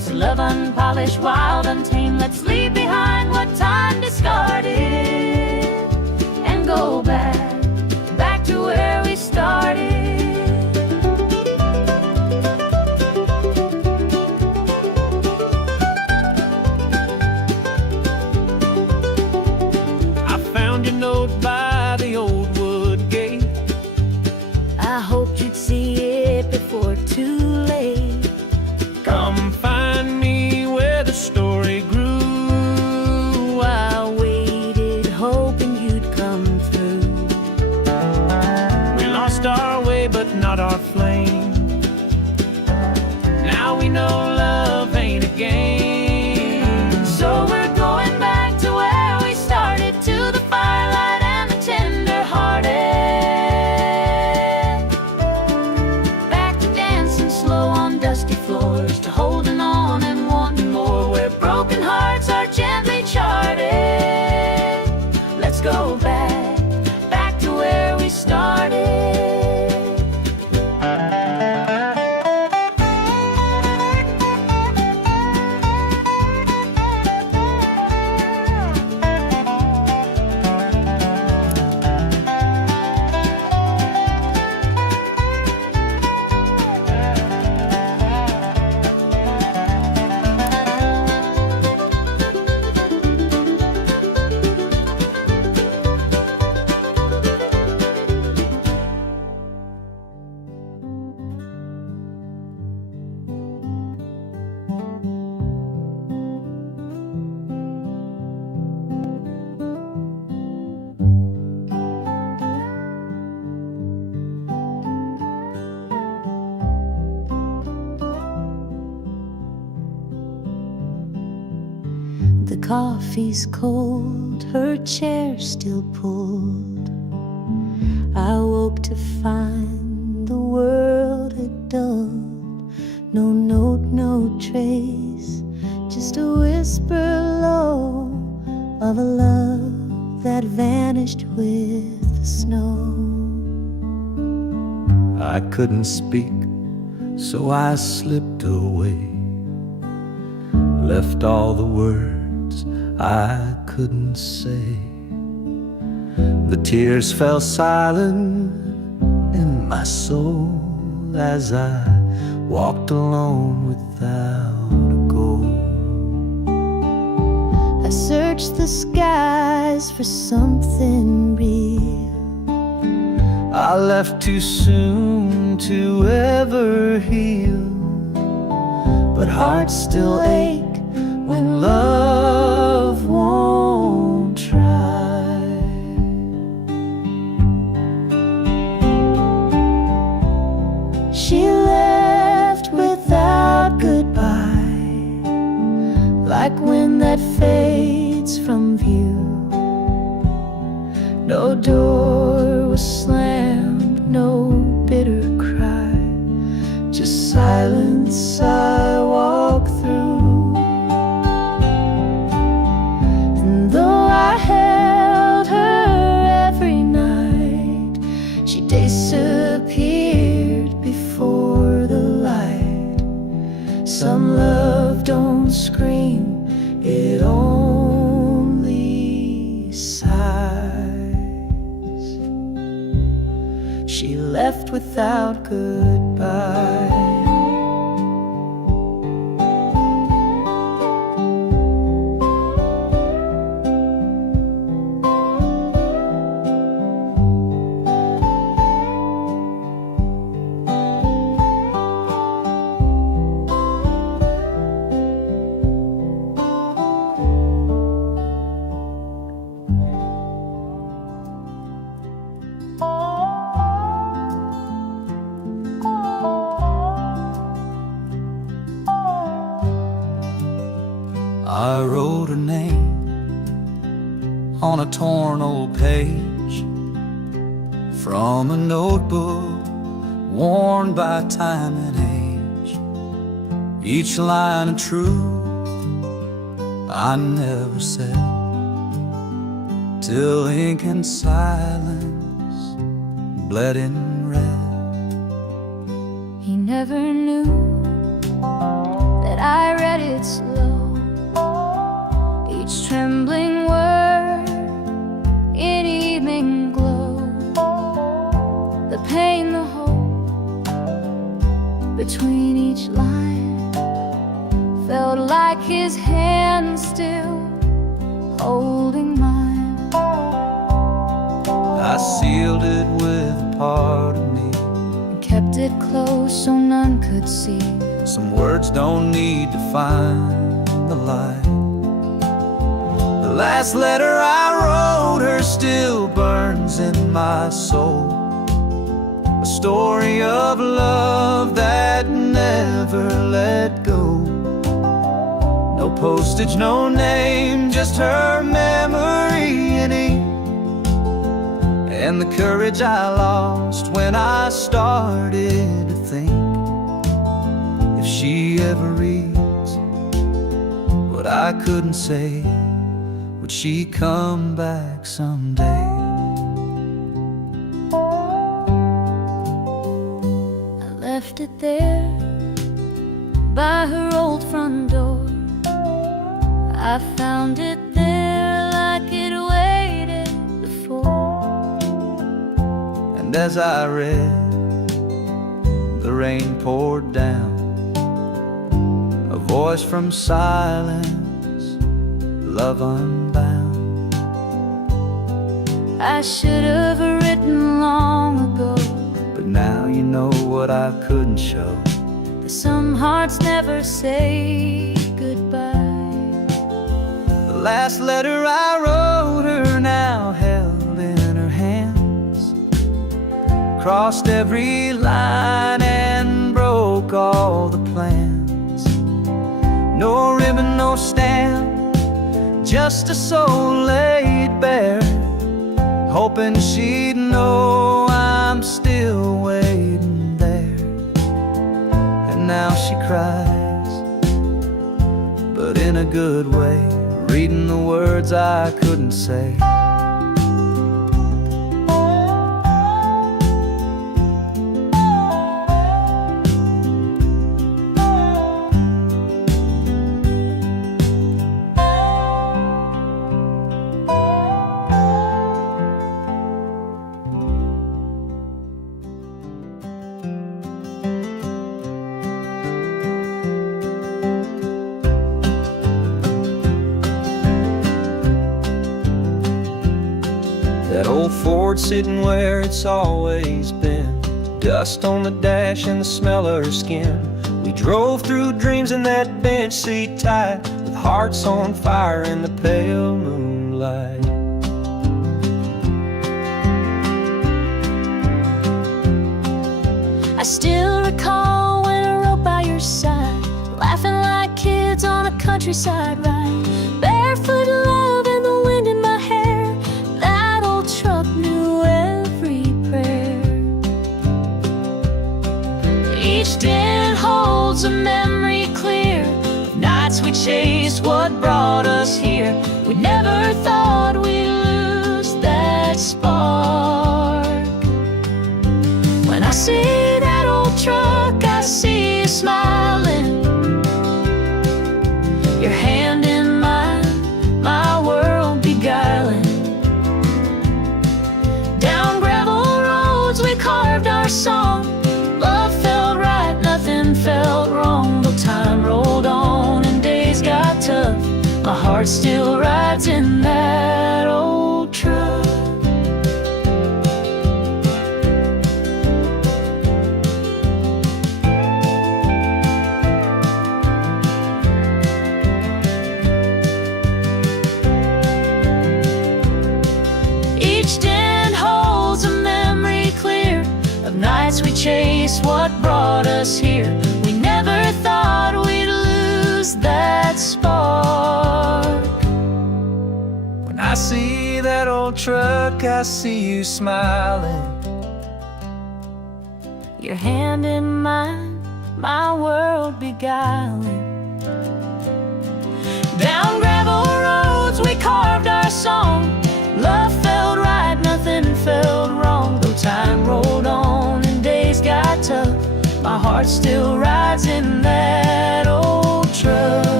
unpolished, wild, untamed. Let's leave behind what time discarded and go back to where we started. I found your note by the old wood gate. I hoped you'd see it before too late. Come find me where the story grew. I waited, hoping you'd come through. We lost our way, but not our flame. Now we know love ain't a game. So we're going back to where we started, to the firelight and the tender-hearted. Back to dancing slow on dusty floors, to holding on and wanting more, where broken hearts are gently charted. Let's go back to where we started. The coffee's cold, her chair still pulled. I woke to find the world had dulled. No note, no trace, just a whisper low of a love that vanished with the snow. I couldn't speak, so I slipped away, left all the words I couldn't say. The tears fell silent in my soul as I walked alone without a goal. I searched the skies for something real. I left too soon to ever heal, but hearts still ache when love won't try. She left without goodbye, like wind that fades from view. No door was slammed, no bitter cry, just silence I walk through. And though I held her every night, she disappeared before the light. Some love don't scream, it only sighs. She left without goodbye. I wrote her name on a torn old page from a notebook worn by time and age. Each line of truth I never said, till ink and silence bled in red. He never knew that I read read it slow, each trembling word in evening glow. The pain, the hope between each line felt like his hand still holding mine. I sealed it with a part of me And kept it close so none could see. Some words don't need to find the light. The last letter I wrote her still burns in my soul. A story of love that never let go. No postage, no name, just her memory in ink. And the courage I lost when I started to think, if she ever reads what I couldn't say, would she come back someday? I left it there by her old front door. I found it there like it waited before. And as I read, the rain poured down, a voice from silence, love unbound. I should have written long ago, But now you know what I couldn't show. that some hearts never say goodbye. The last letter I wrote her now held in her hands, crossed every line and broke all the plans. No ribbon, no stamp, just a soul laid bare, hoping she'd know I'm still waiting there. And now she cries, but in a good way, reading the words I couldn't say. That old Ford sitting where it's always been, dust on the dash and the smell of her skin. We drove through dreams in that bench seat tight, with hearts on fire in the pale moonlight. I still recall when I rode by your side, laughing like kids on a countryside ride. Barefoot love and the wind in my hair, that old truck knew every prayer. Each dent holds a memory clear of nights we chased what brought us here. We never thought we'd lose that spark. When I see that old truck, I see you smiling, your hand in mine, my world beguiling. Down gravel roads we carved our song. Love felt right, nothing felt wrong. Though time rolled on and days got tough, my heart still rides in that old truck. Each dent holds a memory clear of nights we chased what brought us here. We never thought we'd lose that spark. When I see that old truck, I see you smiling, Your hand in mine, my world beguiling. Down gravel roads we carved our song. Love felt right, nothing felt wrong. Though time rolled on and days got tough, my heart still rides in that old truck.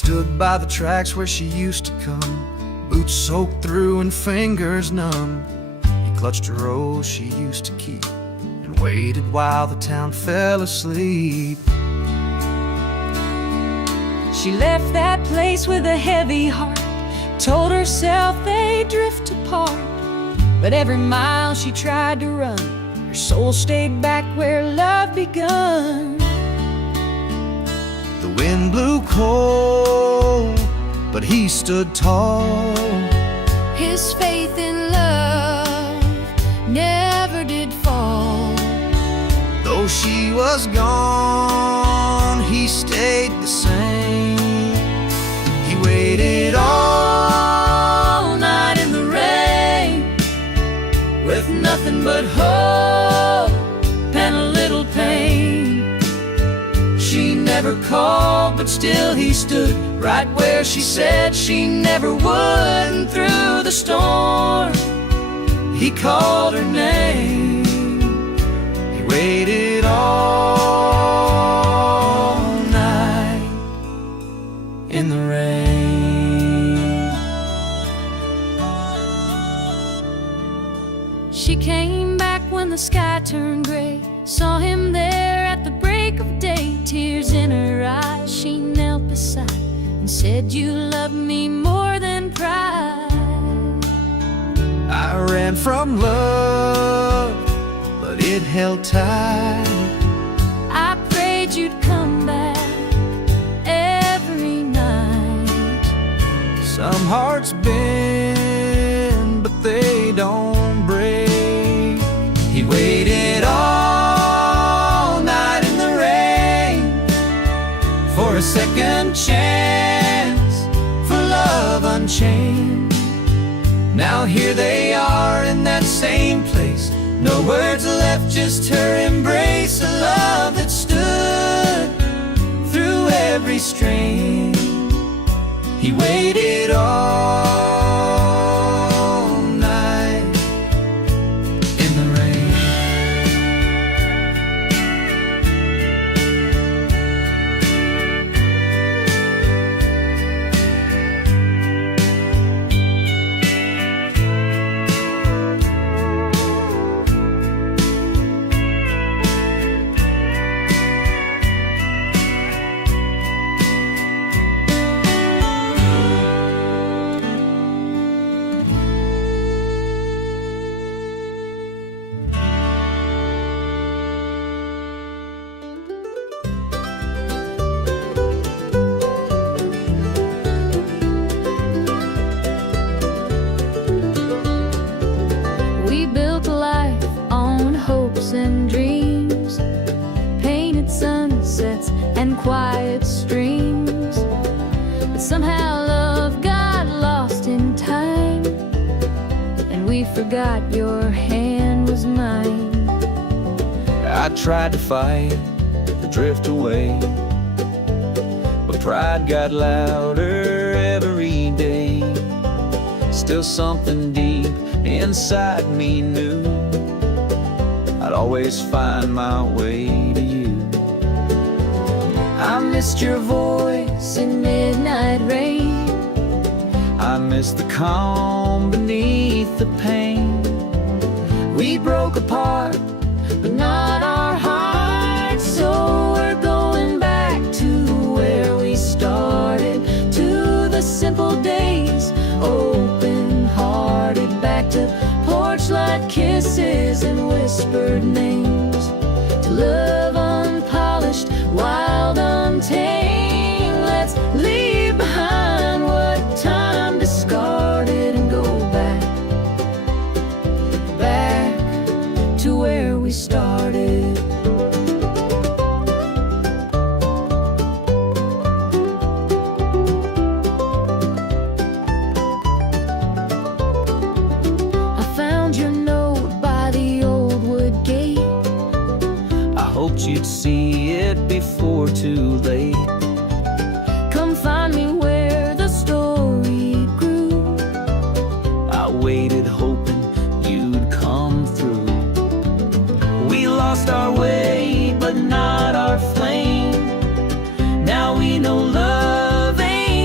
stood by the tracks where she used to come, boots soaked through and fingers numb. He clutched a rose she used to keep and waited while the town fell asleep. She left that place with a heavy heart, told herself they'd drift apart. But every mile she tried to run, her soul stayed back where love begun. The wind blew cold, but he stood tall. His faith in love never did fall. Though she was gone, he stayed the same. He waited all night in the rain, with nothing but hope and a little pain. She never called, but still he stood right where she said she never would. And through the storm, he called her name. He waited all night in the rain. She came back when the sky turned gray, saw him there at the break of day. Tears in her eyes, she knelt beside and said, "You love me more than pride." I ran from love, but it held tight. I prayed you'd come back every night. Some hearts bend, but they don't break. He waited all night in the rain for a second chance, for love unchained. Now here they are in that same place, no words left, just her embrace. A love that stood through every strain. He waited all night in the rain. We built a life on hopes and dreams, painted sunsets and quiet streams. But somehow love got lost in time, and we forgot your hand was mine. I tried to fight, to drift away, but pride got louder every day. Still something deep inside me knew I'd always find my way to you. I missed your voice in midnight rain. I miss the calm beneath the pain. We broke apart, but not our hearts. So we're going back to where we started, to the simple days, open-hearted, back to porch-light kisses and whispered names, to love unpolished, wild, untamed. Let's leave behind what time discarded and go back to where we started. I found your note by the old wood gate. I hoped you'd see it before too late. Come find me where the story grew. I waited hoping you'd come through. We lost our way, but not our flame. Now we know love ain't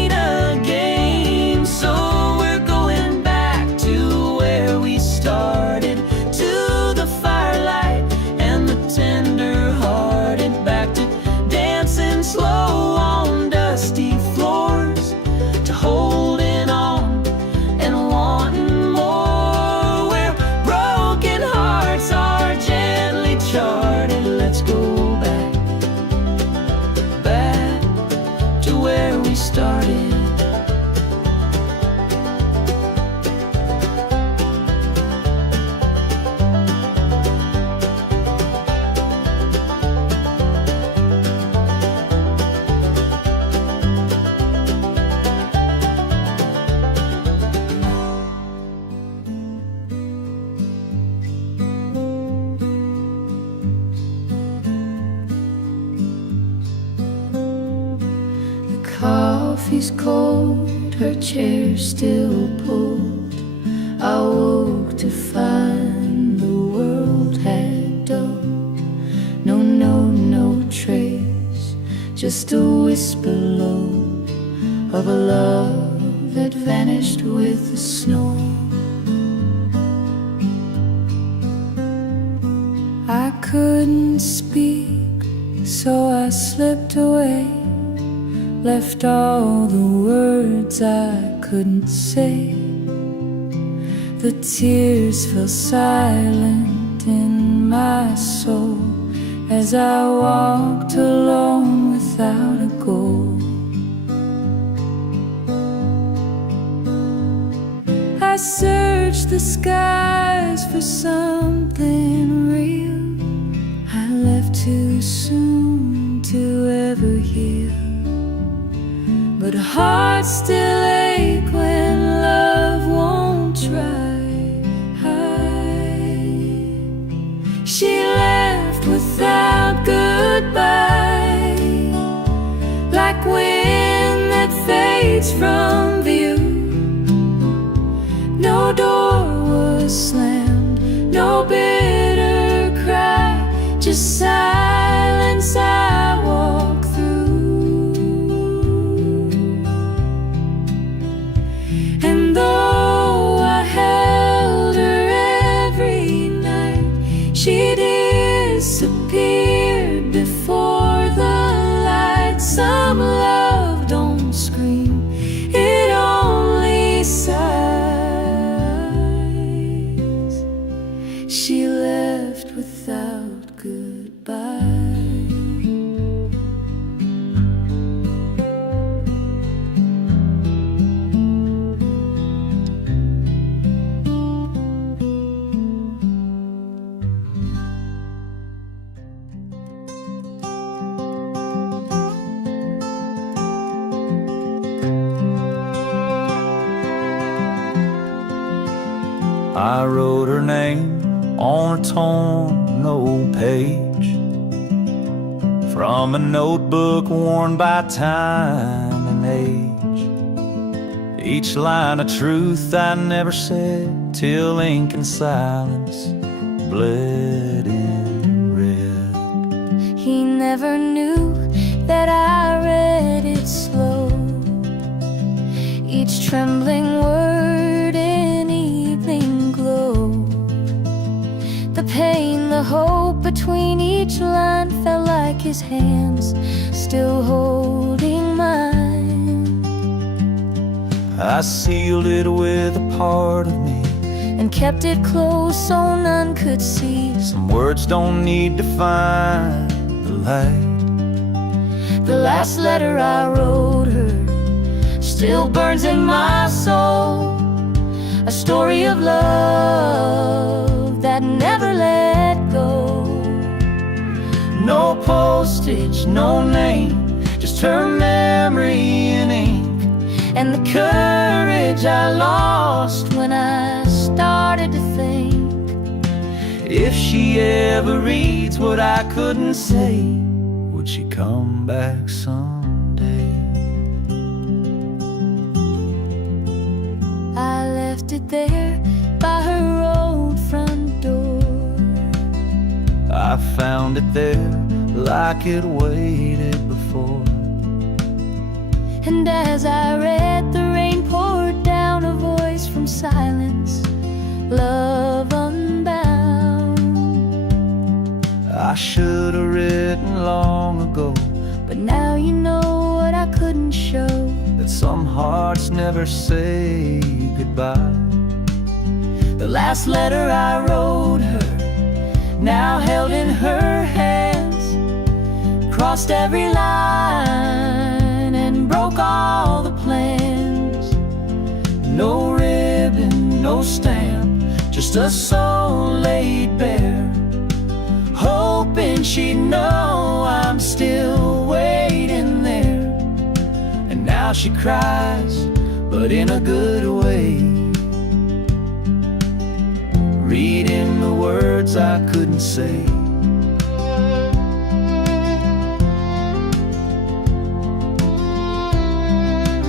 coffee's cold, her chair still pulled. I woke to find the world had dulled. No trace, just a whisper low of a love that vanished with the snow. I couldn't speak, so I slipped away, left all the words I couldn't say. The tears fell silent in my soul as I walked alone without a goal. I searched the skies for something real. I left too soon to ever heal, but hearts still ache when love won't try. She left without goodbye, like wind that fades from view. No door was slammed, no bitter cry, just silence I walk through. And though I held her every night, she disappeared before the light. Some love don't scream, it only sighs. She left without goodbye. I wrote her name on a torn old page from a notebook worn by time and age. Each line of truth I never said till ink and silence bled in red. He never knew that I read it slow, each trembling word in evening glow. The pain, the hope between each line felt like his hands still holding mine. I sealed it with a part of me and kept it close so none could see. Some words don't need to find the light. The last letter I wrote her still burns in my soul, a story of love that never let go. No postage, no name, just her memory in ink, and the courage I lost when I started to think, if she ever reads what I couldn't say, would she come back someday? I left it there by her old front door. I found it there like it waited before. And as I read, the rain poured down, a voice from silence, love unbound. I should have written long ago, but now you know what I couldn't show, that some hearts never say goodbye. The last letter I wrote her, now held in her hands, crossed every line and broke all the plans. No ribbon, no stamp, just a soul laid bare, hoping she'd know I'm still waiting there. And now she cries, but in a good way, reading the words I couldn't say.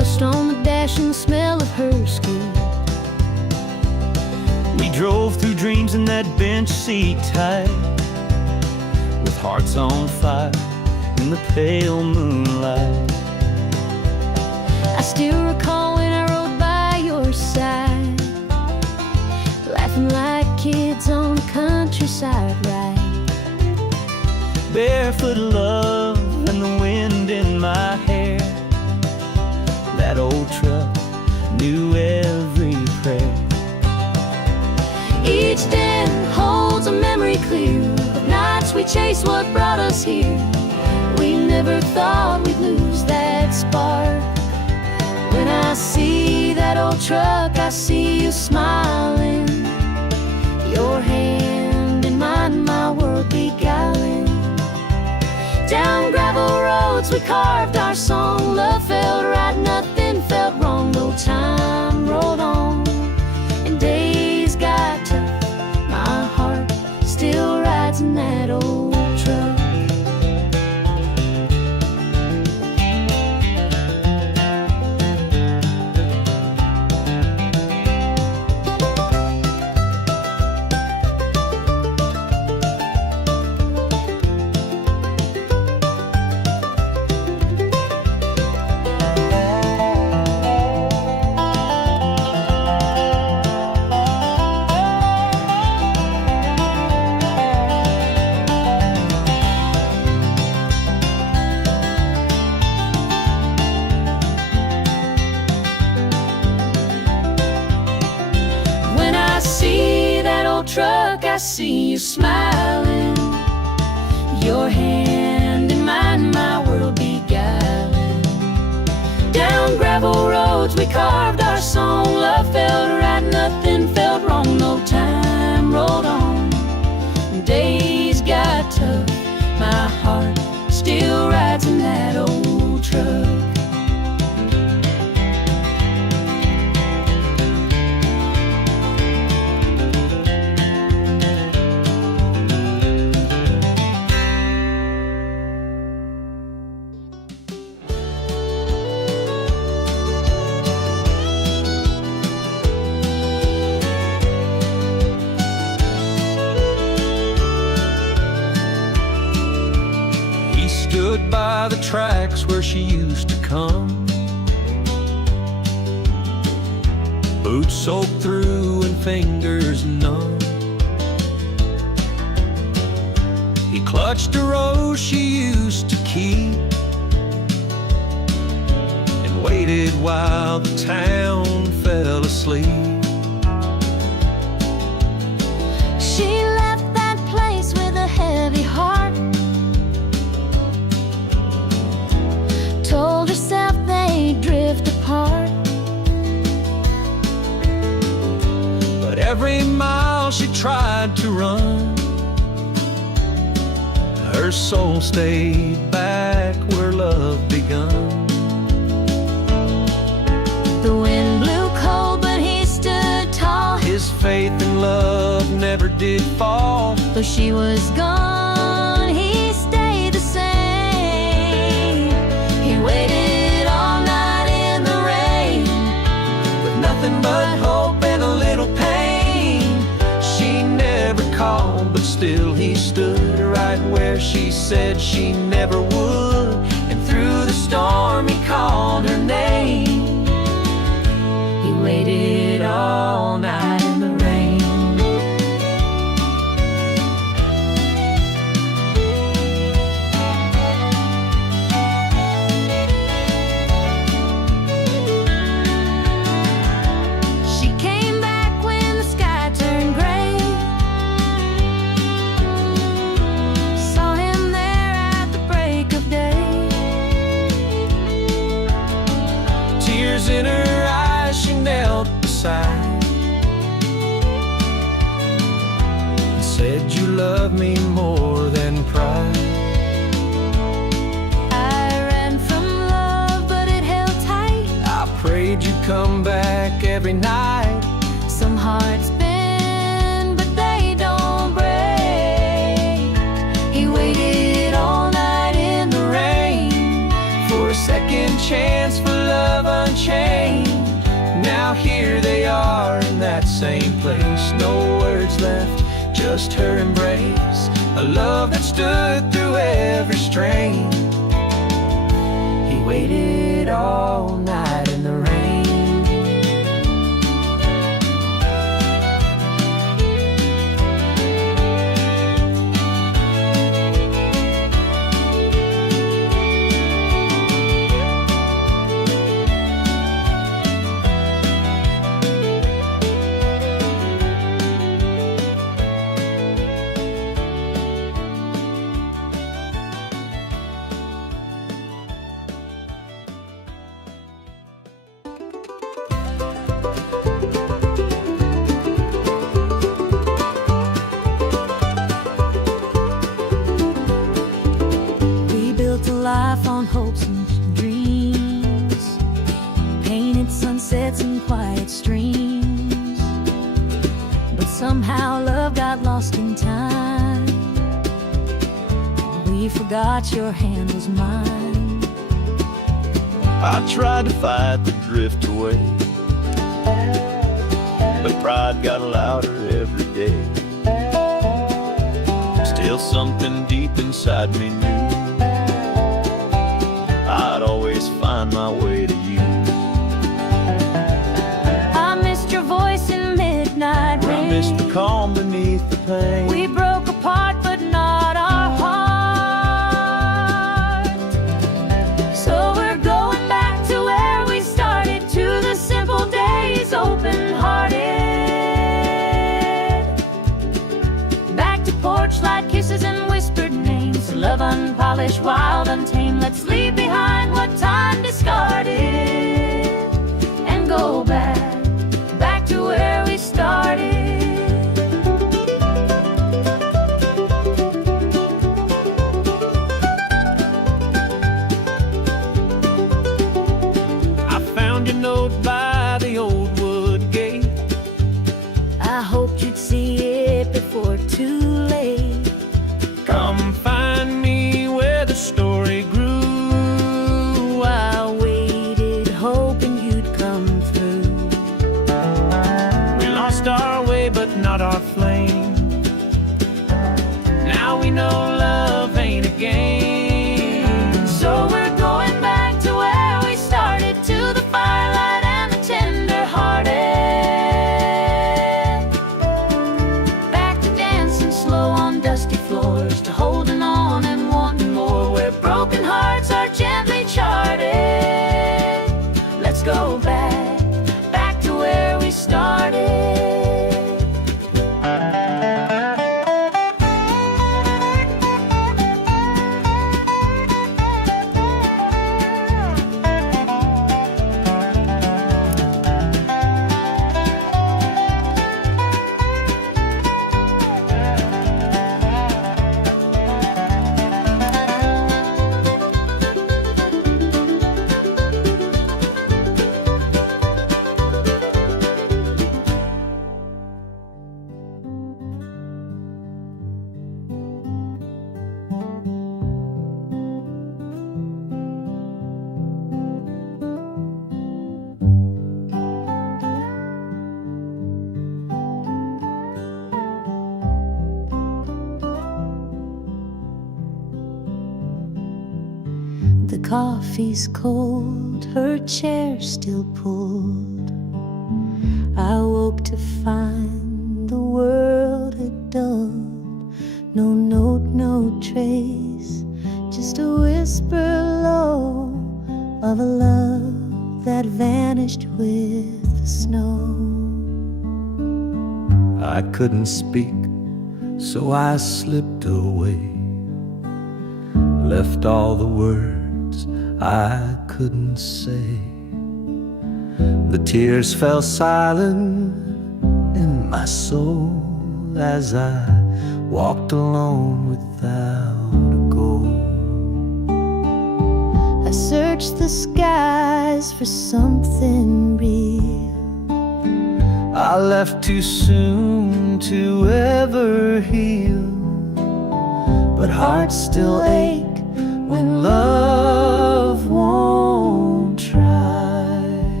Dust on the dash and the smell of her skin. We drove through dreams in that bench seat tight, with hearts on fire in the pale moonlight. I still recall when I rode by your side, laughing like kids on the countryside ride. Barefoot love and the wind in my hair. That old truck knew every prayer. Each day holds a memory clear of nights we chased what brought us here. We never thought we'd lose that spark. When I see that old truck, I see you smiling, your hand in mine, my world beguiling. Down gravel roads we carved our song. Love felt right, nothing felt wrong. No time rolled on and days got tough. My heart still rides in that old truck. Truck, I see you smiling, your hand in mine, my world beguiling. Down gravel roads we carved our song. Love felt right, nothing felt wrong. No time rolled on, days got tough. My heart still rides in that old truck. Stood by the tracks where she used to come, boots soaked through and fingers numb. He clutched a rose she used to keep and waited while the town fell asleep. She left that place with a heavy heart, told herself they'd drift apart. But every mile she tried to run, her soul stayed back where love begun. The wind blew cold, but he stood tall. His faith in love never did fall. Though she was gone, he stayed the same. He waited all night in the rain, With nothing but hope and a little pain. She never called, but still he stood right where she said she never would. And through the storm he called her name. he waited all night in the rain. She came back when the sky turned gray, saw him there at the break of day. Tears in her eyes, she knelt beside and said, "You love me more than pride." I ran from love, but it held tight. I prayed you'd come back every night. Some hearts bend, but they don't break. He waited all night in the rain For a second chance for love unchained. Now here they are in that same place. No words left, just her embrace. A love that stood through every strain. He waited all night in the rain. Life on hopes and dreams, painted sunsets and quiet streams. But somehow love got lost in time. We forgot your hand was mine. I tried to fight the drift away, but pride got louder every day. Still something deep inside me knew I'd always find my way to you. I missed your voice in midnight rain. I missed the calm beneath the pain. We broke apart but not our heart. So we're going back to where we started, to the simple days, open-hearted. Back to porch light kisses and whispered names. Love unpolished, wild, untamed. Let's leave behind what time discarded and go back to where we started. I found your note by the old wood gate. I hoped you'd see it before too late. Come find me where the story grew. I waited, hoping you'd come through. We lost our way, but not our flame. Now we know love ain't a game. So we're going back to where we started, to the firelight and the tender-hearted. Back to dancing slow on dusty floors, to holding on and wanting more, where broken hearts are gently charted. Let's go back to where we started. The coffee's cold, her chair still pulled. I woke to find the world had dulled. No note, no trace, just a whisper low of a love that vanished with the snow. I couldn't speak, so I slipped away, left all the words I couldn't say. The tears fell silent in my soul as I walked alone without a goal. I searched the skies for something real. I left too soon to ever heal, but hearts still ache when love won't try.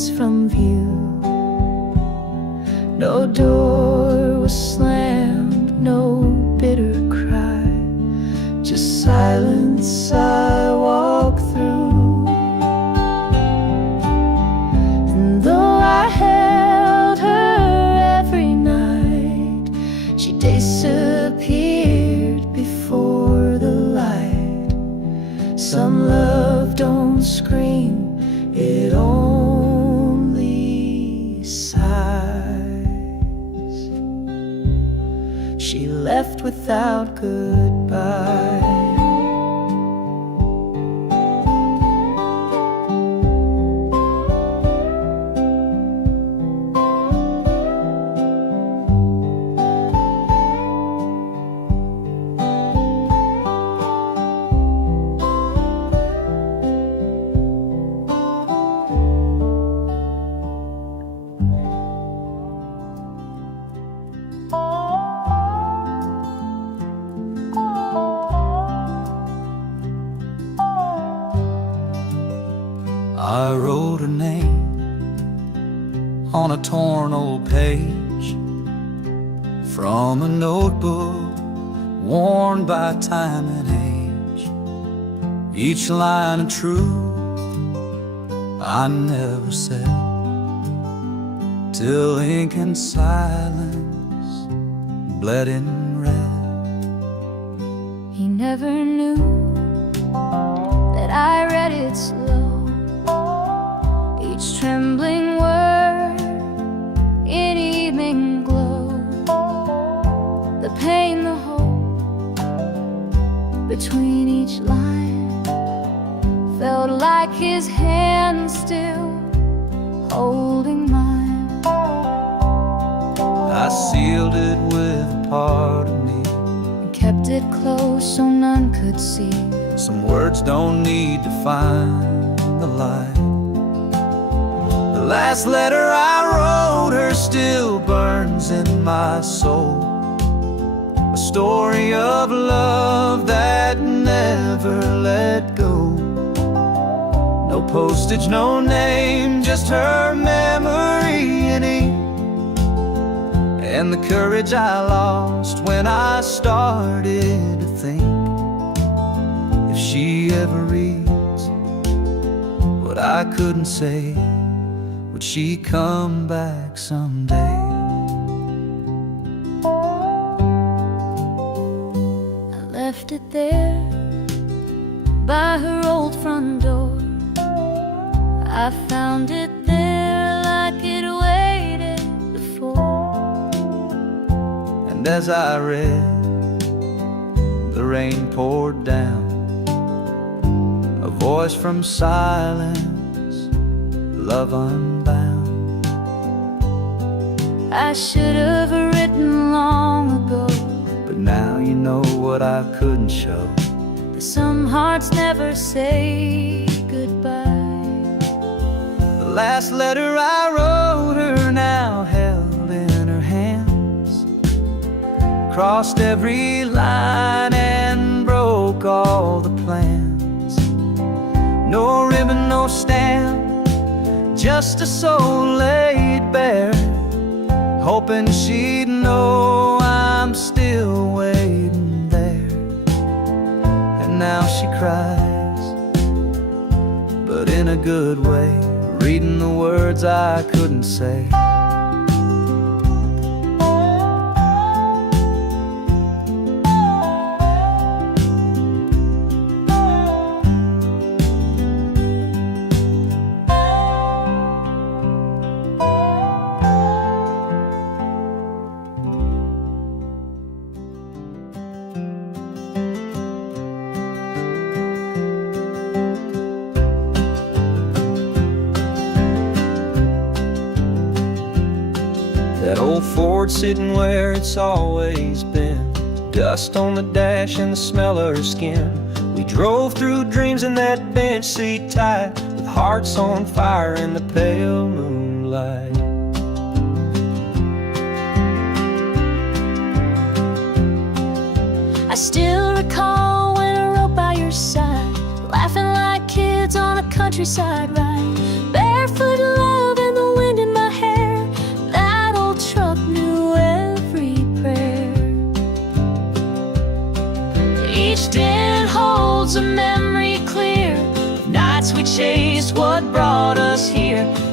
streets from view. No door was slammed, no bitter cry, just silence I walk through. And though I held her every night, she disappeared before the light. Some love don't scream, it only sighs. She left without goodbye. I wrote her name on a torn old page from a notebook worn by time and age. Each line of truth I never said, till ink and silence bled in red. He never knew that I read it slow, each trembling word in evening glow. The pain, the hope between each line felt like his hand still holding mine. I sealed it with a part of me, And kept it close so none could see. some words don't need to find the light. The last letter I wrote her still burns in my soul, a story of love that never let go. No postage, no name, just her memory in ink, and the courage I lost when I started to think, if she ever reads what I couldn't say, would she come back someday? I left it there by her old front door. I found it there like it waited before. And as I read, the rain poured down, a voice from silence, love unbound. I should have written long ago, But now you know what I couldn't show. that some hearts never say goodbye. The last letter I wrote her now held in her hands, crossed every line and broke all the plans. No ribbon, no stamp, just a soul laid bare, hoping she'd know I'm still waiting there. And now she cries, but in a good way, reading the words I couldn't say. That old Ford sitting where it's always been, dust on the dash and the smell of her skin. We drove through dreams in that bench seat tight, with hearts on fire in the pale moonlight. I still recall when I rode by your side, laughing like kids on a countryside ride, barefoot love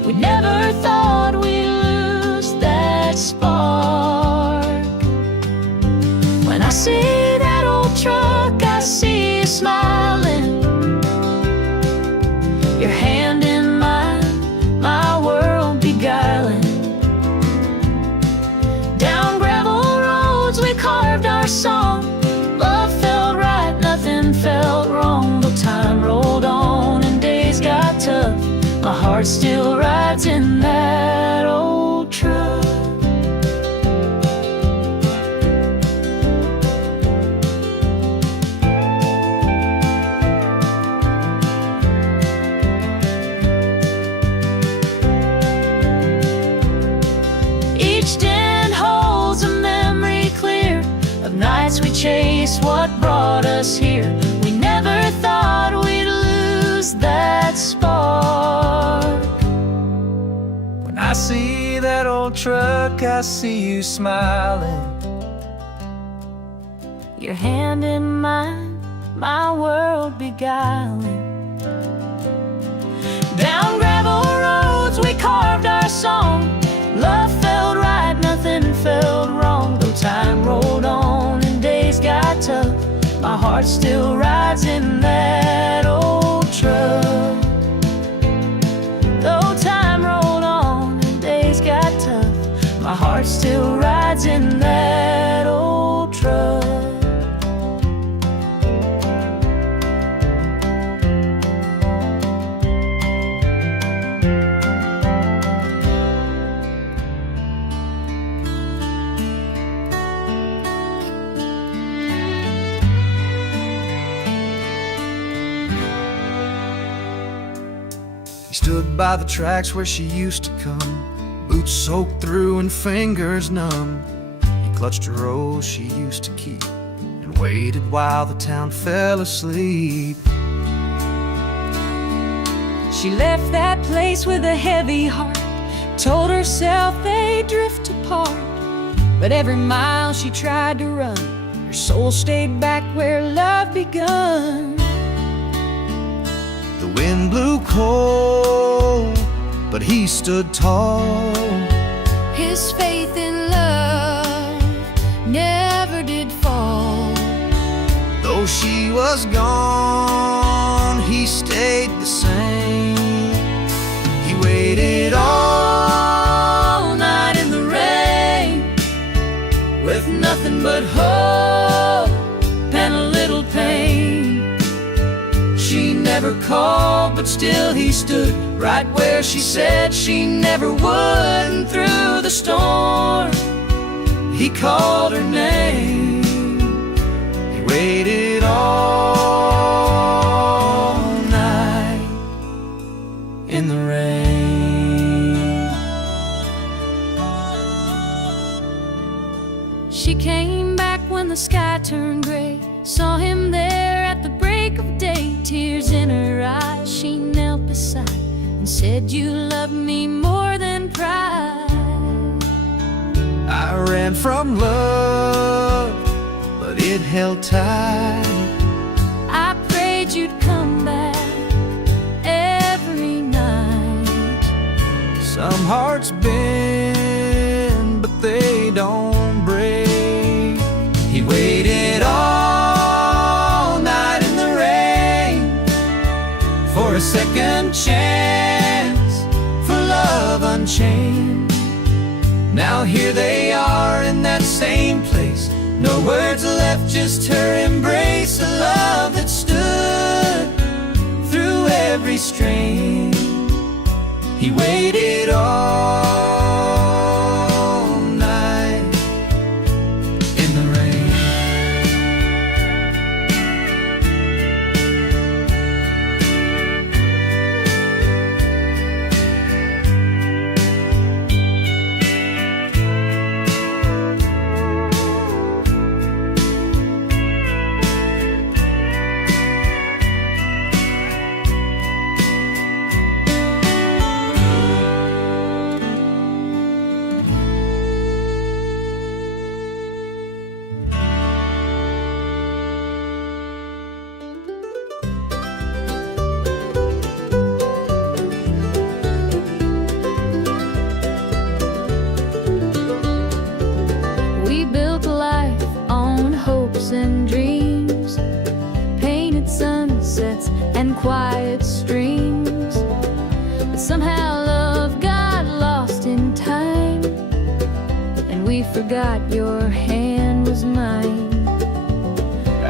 We never thought we'd lose that spark. When I see that old truck, I see you smiling, your hand in mine, my world beguiling. Down gravel roads we carved our song. Love felt right, nothing felt wrong. Though time rolled on and days got tough, my heart still rides in that old truck. Each den holds a memory clear of nights we chased what brought us here. We never thought we'd lose that spark. When I see that old truck, I see you smiling, Your hand in mine, my world beguiling. Down gravel roads we carved our song. Love felt right, nothing felt wrong. Though time rolled on and days got tough, my heart still rides in that old truck. Though time rolled on and days got tough, my heart still rides in that old truck. He stood by the tracks where she used to come, boots soaked through and fingers numb. He clutched a rose she used to keep and waited while the town fell asleep. She left that place with a heavy heart, told herself they'd drift apart. But every mile she tried to run, her soul stayed back where love begun. The wind blew cold, but he stood tall. His faith in love never did fall. Though she was gone, he stayed the same. He waited all night in the rain, With nothing but hope and a little pain. She never called, but still he stood right where she said she never would. And through the storm, he called her name. he waited all night In the rain, She came back when the sky turned gray, saw him there at the break of day. Tears in her eyes, she knelt beside and said, "You love me more than pride." I ran from love, but it held tight. I prayed you'd come back every night. Some hearts bend, but they don't break. He waited all night in the rain for a second chance, for love unchained. Now here they are in that same place, no words left, just her embrace. A love that stood through every strain. He waited all night in the rain.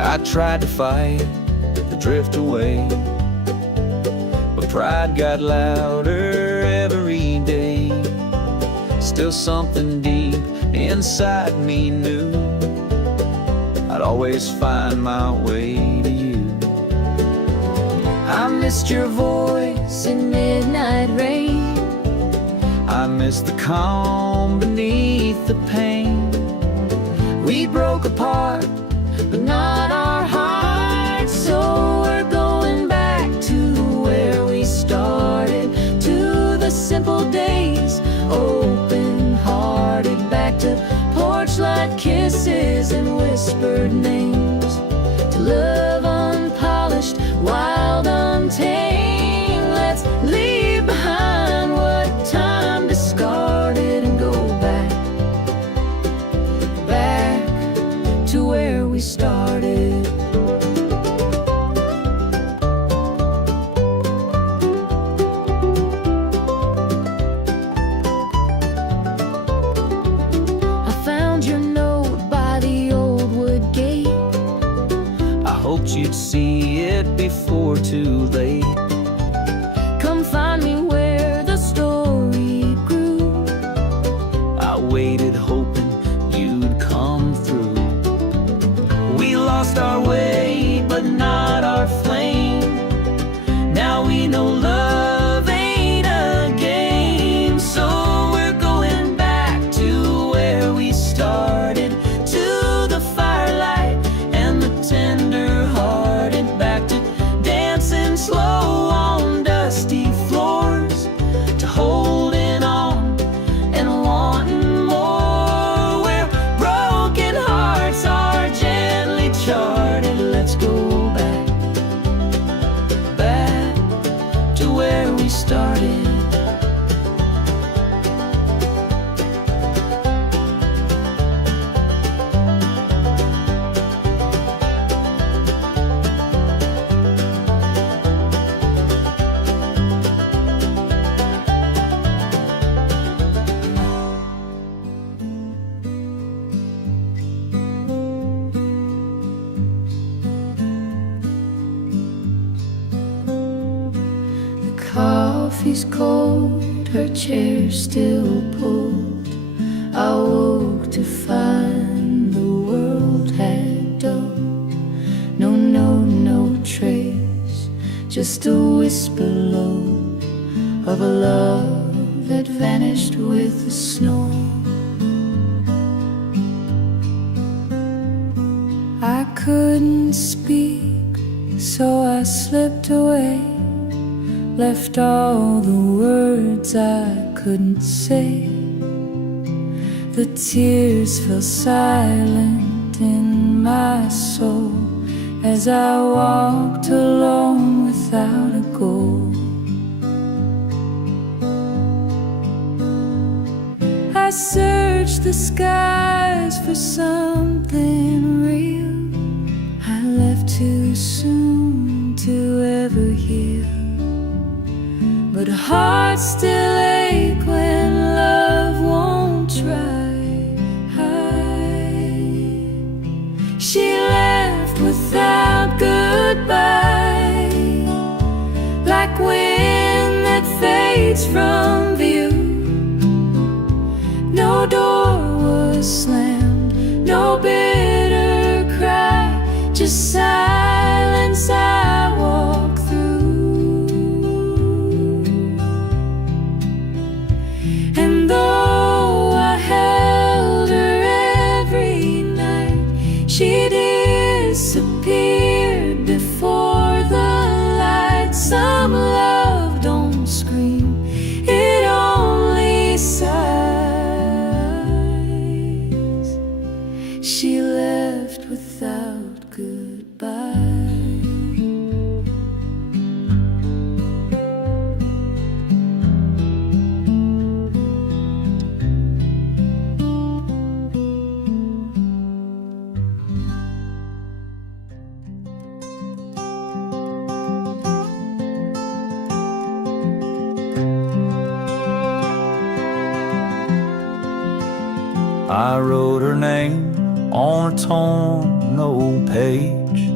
I tried to fight the drift away, but pride got louder every day. Still something deep inside me knew I'd always find my way to you. I missed your voice in midnight rain. I miss the calm beneath the pain. We broke apart, but not our hearts. So we're going back to where we started, to the simple days, open-hearted. Back to porch light kisses and whispered names, to love unpolished, wild, untamed. Let's leave behind what time discarded and go back to where we started. I found your note by the old wood gate. I hoped you'd see it before too late. Come find me where the story grew. I waited hoping you'd come through. We lost our way, but not our flame. Now we know love ain't a game. So we're going back to where we started, to the firelight and the tender-hearted. Back to dancing slow on dusty floors, to holding on and wanting more. Where broken hearts are gently charted. Let's go back to where we started. Coffee's cold, her chair still pulled. I woke to find the world had dulled. No note, no trace, just a whisper low of a love that vanished with the snow. I couldn't speak, so I slipped away, left all the words I couldn't say. The tears fell silent in my soul as I walked alone without a goal. I searched the skies for something real. I left too soon to ever heal, but hearts still ache when love won't try. She left without goodbye, like wind that fades from view. No door was slammed, no bitter cry, just silence I walk through. And though I held her every night, she disappeared before the light. Some love don't scream, it only sighs. She left without goodbye. I wrote her name on a torn old page.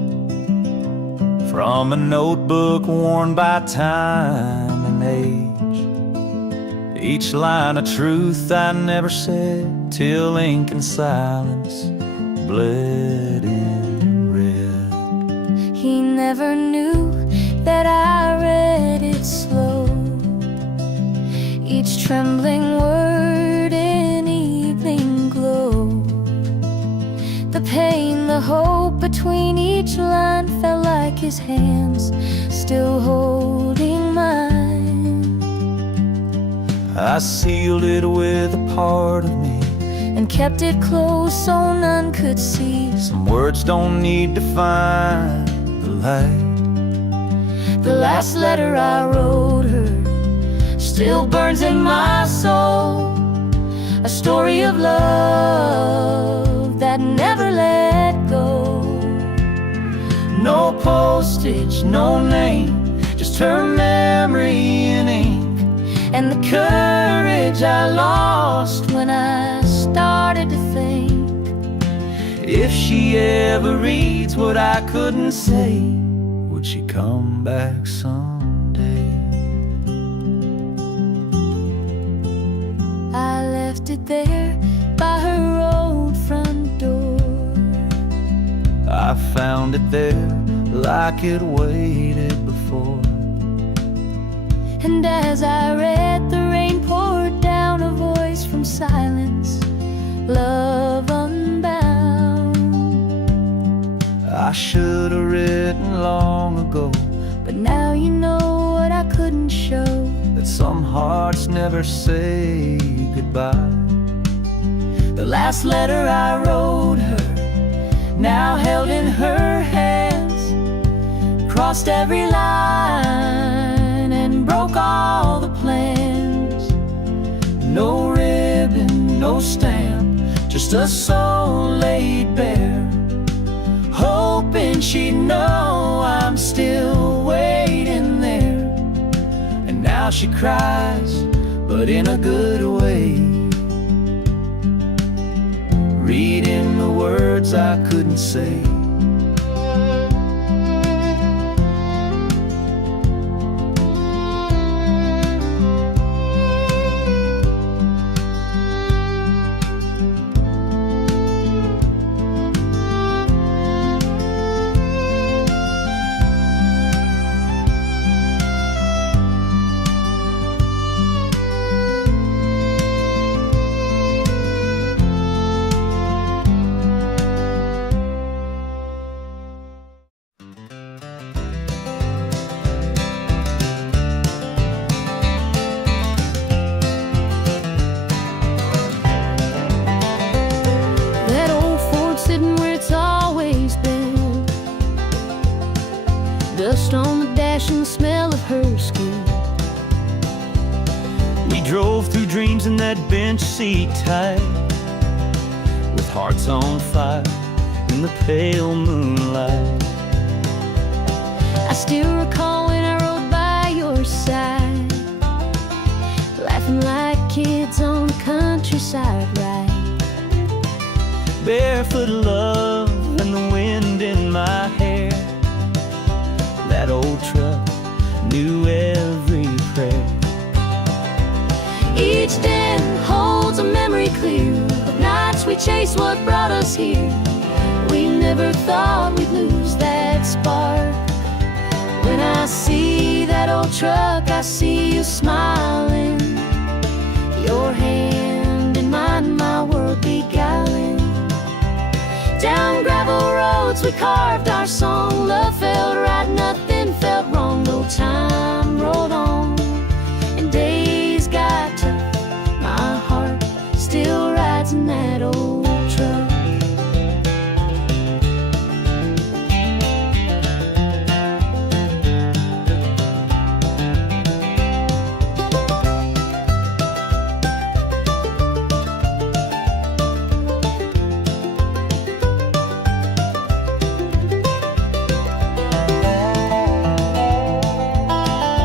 from a notebook worn by time and age. Each line a truth I never said, till ink and silence bled in red. He never knew that I read it slow, each trembling word in evening glow. The pain, the hope between each line felt like his hands still holding mine. I sealed it with a part of me and kept it close so none could see. Some words don't need to find the light. The last letter I wrote her still burns in my soul, a story of love that never let go. No postage, no name, just her memory in ink, and the courage I lost when I started to think. If she ever reads what I couldn't say, would she come back someday? I left it there by her old front door. I found it there like it waited before. And as I read, the rain poured down, a voice from silence, love unbound. I should have written long ago, but now you know what I couldn't show, that some hearts never say goodbye. the last letter I wrote her, now held in her hands, crossed every line and broke all the plans. No ribbon, no stamp, just a soul laid bare, hoping she'd know I'm still waiting there. And now she cries, but in a good way, reading the words I couldn't say. Dust on the dash and the smell of her skin. We drove through dreams in that bench seat tight, with hearts on fire in the pale moonlight. I still recall when I rode by your side, laughing like kids on the countryside ride. Barefoot love and the wind in my hair. That old truck knew every prayer. Each den holds a memory clear of nights we chased what brought us here. We never thought we'd lose that spark. When I see that old truck, I see you smiling, your hand in mine, my world beguiling. Down gravel roads we carved our song. Love felt right, nothing felt wrong. No time rolled on and days got tough. My heart still rides in that old truck.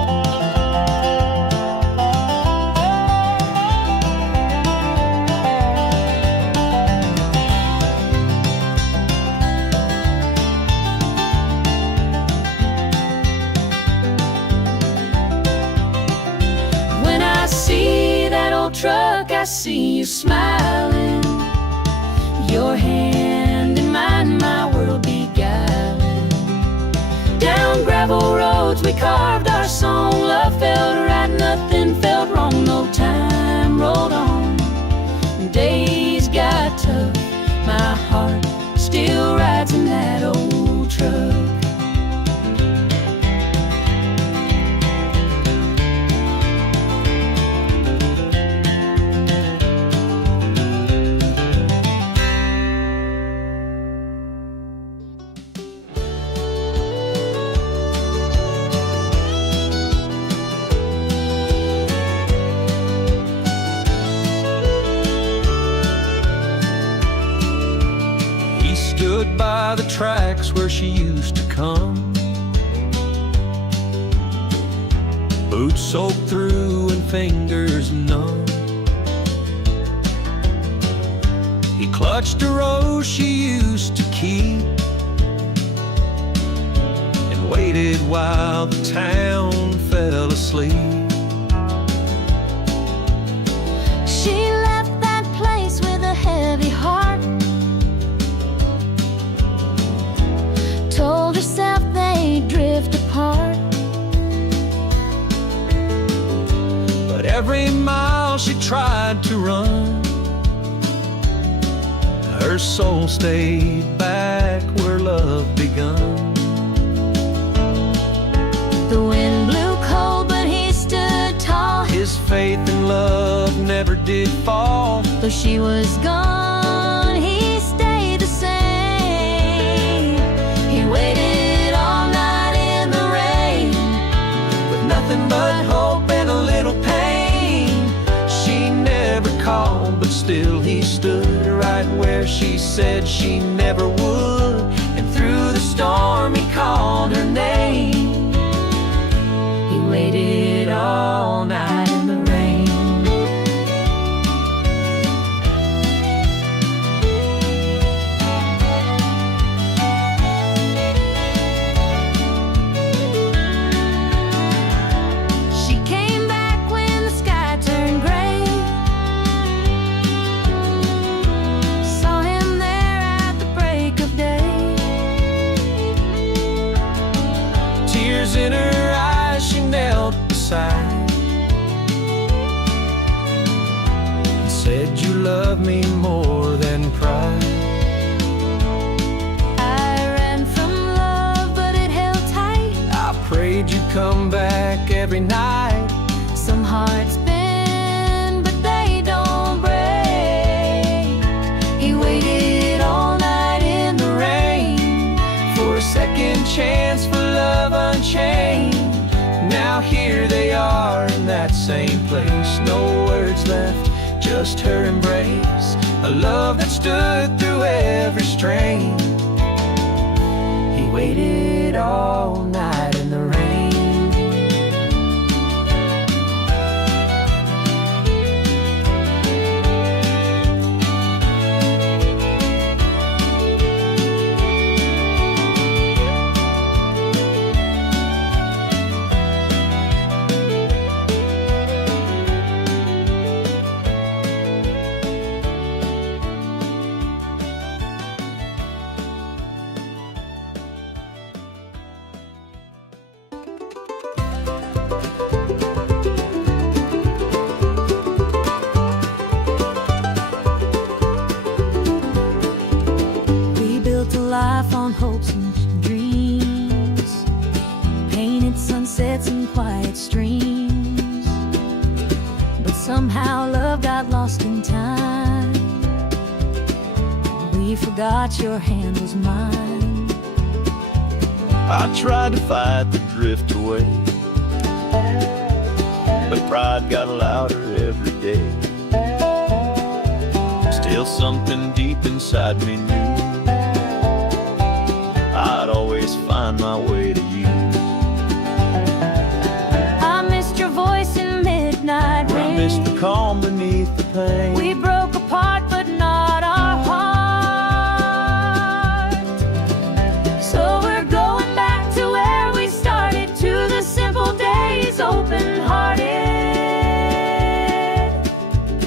truck, I see you smiling, your hand in mine, my world beguiling. Down gravel roads we carved our song, love felt right, nothing felt wrong, no time rolled on. Days got tough, my heart still rides in that old truck. Stood by the tracks where she used to come, boots soaked through and fingers numb. He clutched a rose she used to keep and waited while the town fell asleep. She left that place with a heavy heart, told herself they'd drift apart. But every mile she tried to run, her soul stayed back where love begun. The wind blew cold, but he stood tall. His faith in love never did fall. Though she was gone, he stayed the same. He waited all night in the rain, With nothing but hope and a little pain. She never called, but still he stood right where she said she never would. And through the storm he called her name. He waited all night in the rain. she came back when the sky turned gray. Saw him there at the break of day. Tears in her eyes, she knelt beside and said, "You love me more than pride." I ran from love, but it held tight. I prayed you'd come back every night. Some hearts bend, but they don't break. He waited all night in the rain For a second chance for love unchained. Now here they are in that same place. No words left, just her embrace. A love that stood through every strain. He waited all night in the rain. We built a life on hopes and dreams, painted sunsets and quiet streams. But somehow love got lost in time. We forgot your hand was mine. I tried to fight the drift away, but pride got louder every day. Still something deep inside me knew I'd always find my way to you. I missed your voice in midnight rain. I missed the calm beneath the pain. We broke apart, but not our heart. So we're going back to where we started, to the simple days, open-hearted.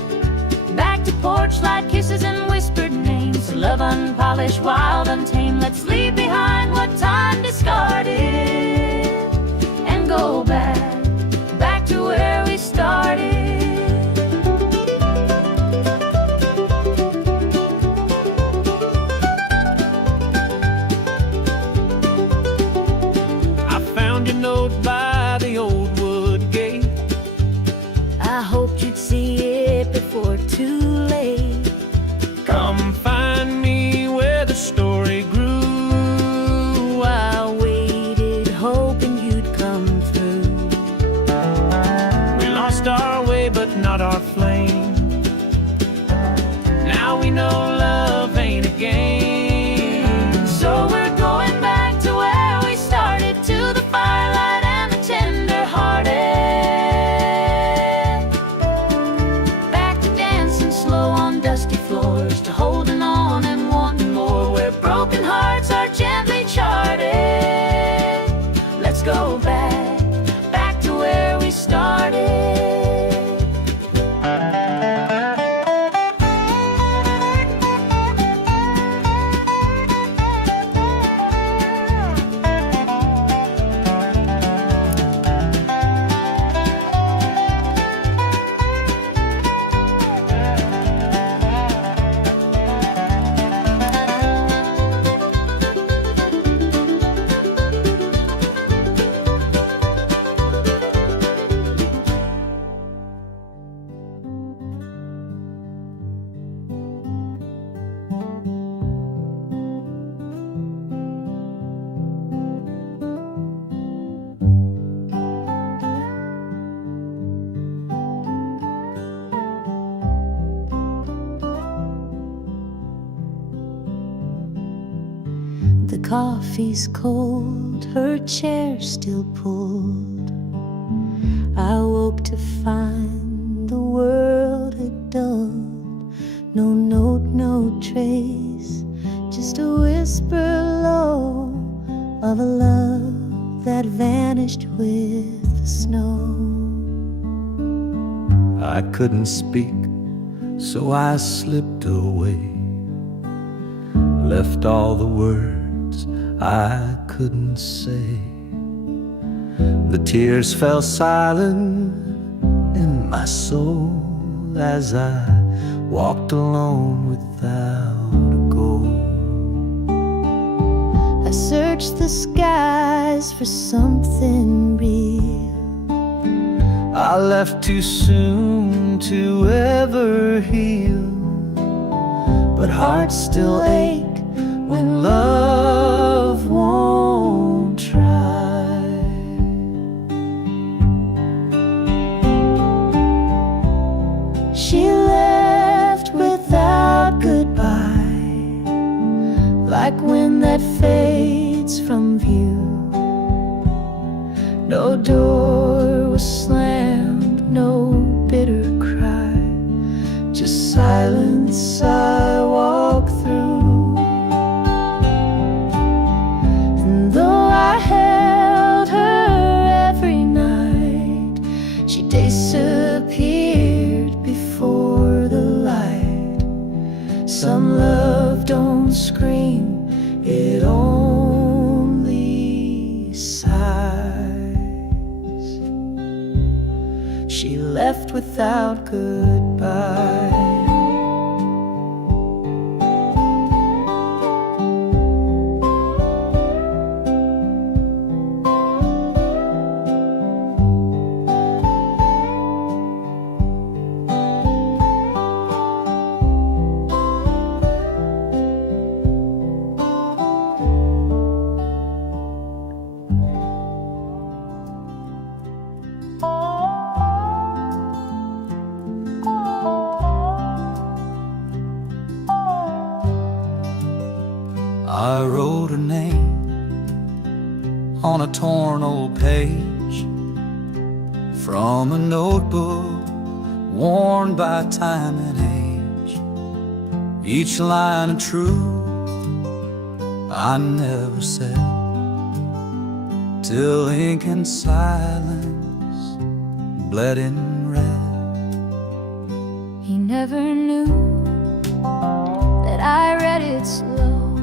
childish, wild, untamed. Let's leave behind what time discarded and go back to where we started. I found your note by the old wood gate. I hoped you'd see it before too late. Come find me where the story grew. I waited, hoping you'd come through. We lost our way, but not our flame. Now we know love ain't a game. So we're going back to where we started, to the firelight and the tender-hearted. Back to dancing slow on dusty floors, to holding on and wanting more, where broken hearts are gently charted. Let's go back to where we started. The coffee's cold, her chair still pulled. I woke to find the world had dulled. No note, no trace, just a whisper low of a love that vanished with the snow. I couldn't speak, so I slipped away, left all the words I couldn't say. The tears fell silent in my soul as I walked alone without a goal. I searched the skies for something real. I left too soon to ever heal, but hearts still ache when love won't try. She left without goodbye, like wind that fades from view. No door was slammed, no bitter cry, just silence I walk through. And though I held her every night, she disappeared before the light. Some love don't scream, it only sighs. She left without goodbye. I wrote her name on a torn old page from a notebook worn by time and age. Each line a truth I never said, till ink and silence bled in red. He never knew that I read it slow,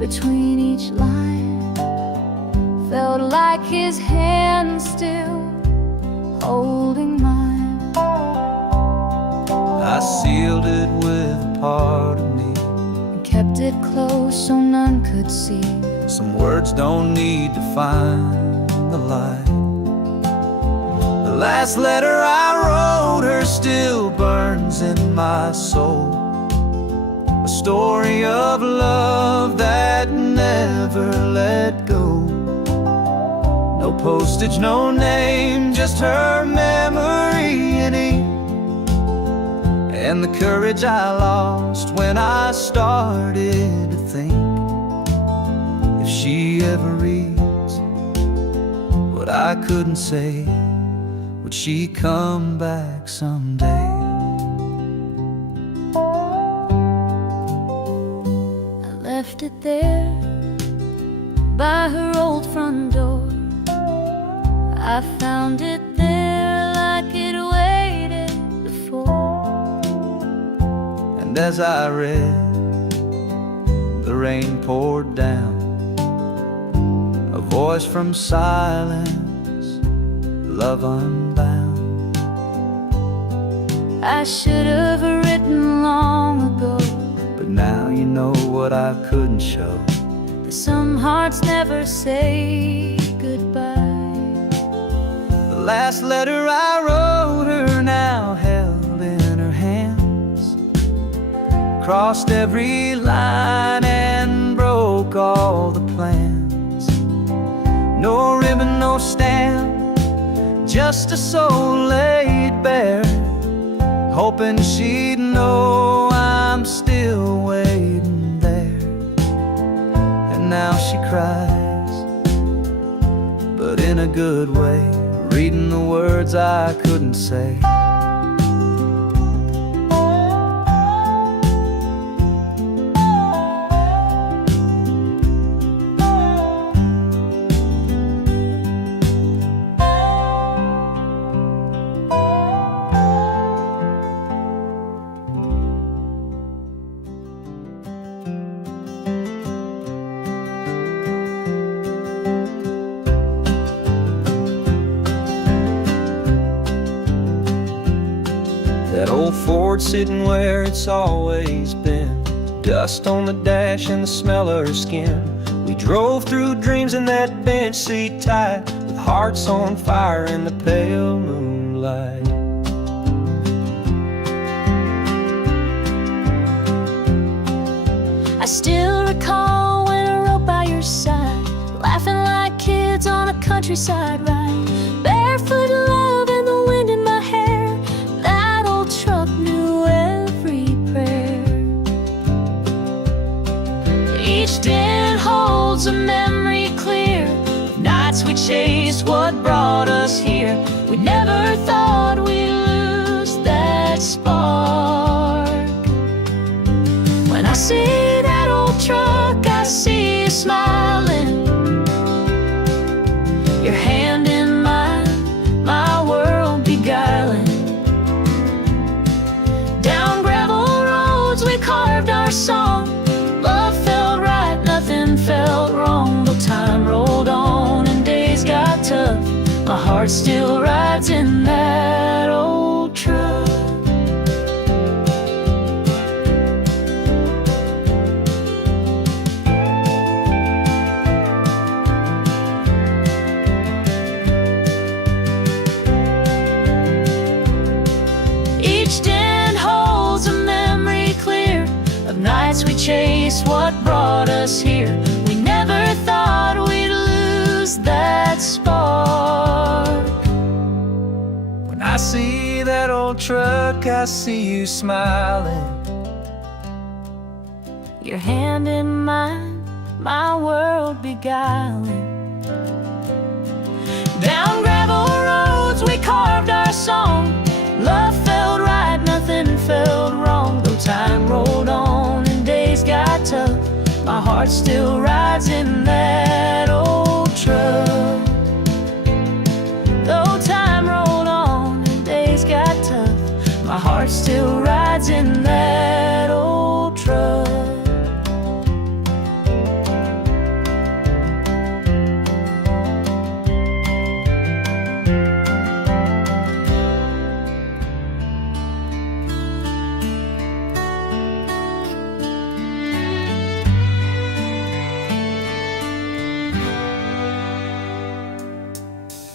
between each line. Felt like his hand still holding mine. I sealed it with a part of me, And kept it close so none could see. some words don't need to find the light. The last letter I wrote her still burns in my soul, a story of love that never let go. No postage, no name, just her memory in ink, and the courage I lost when I started to think, if she ever reads what I couldn't say, would she come back someday? I left it there by her old front door. I found it there like it waited before. And as I read, the rain poured down, a voice from silence, love unbound. I should have written long ago, But now you know what I couldn't show. that some hearts never say goodbye. The last letter I wrote her now held in her hands, crossed every line and broke all the plans. No ribbon, no stamp, just a soul laid bare, hoping she'd know I'm still waiting there. And now she cries, but in a good way, reading the words I couldn't say. That old Ford sitting where it's always been, dust on the dash and the smell of her skin. We drove through dreams in that bench seat tight, with hearts on fire in the pale moonlight. I still recall when I rode by your side, laughing like kids on a countryside ride. Barefoot love and the wind in my hair, that old truck knew every prayer. Each dent holds a memory clear, nights we chased what brought us here. We never thought we'd lose that spark. When I see that old truck, I see you smiling, your hand in mine, my world beguiling. Down gravel roads we carved our song, love felt right, nothing felt wrong. Though time rolled on and days got tough, my heart still rides in that old truck. Nights we chased what brought us here. We never thought we'd lose that spark. When I see that old truck, I see you smiling, your hand in mine, my world beguiling. Down gravel roads we carved our song, love felt right, nothing felt wrong. Though time rolled on and days got tough, my heart still rides in that old truck. Though time rolled on and days got tough, my heart still rides in that old truck.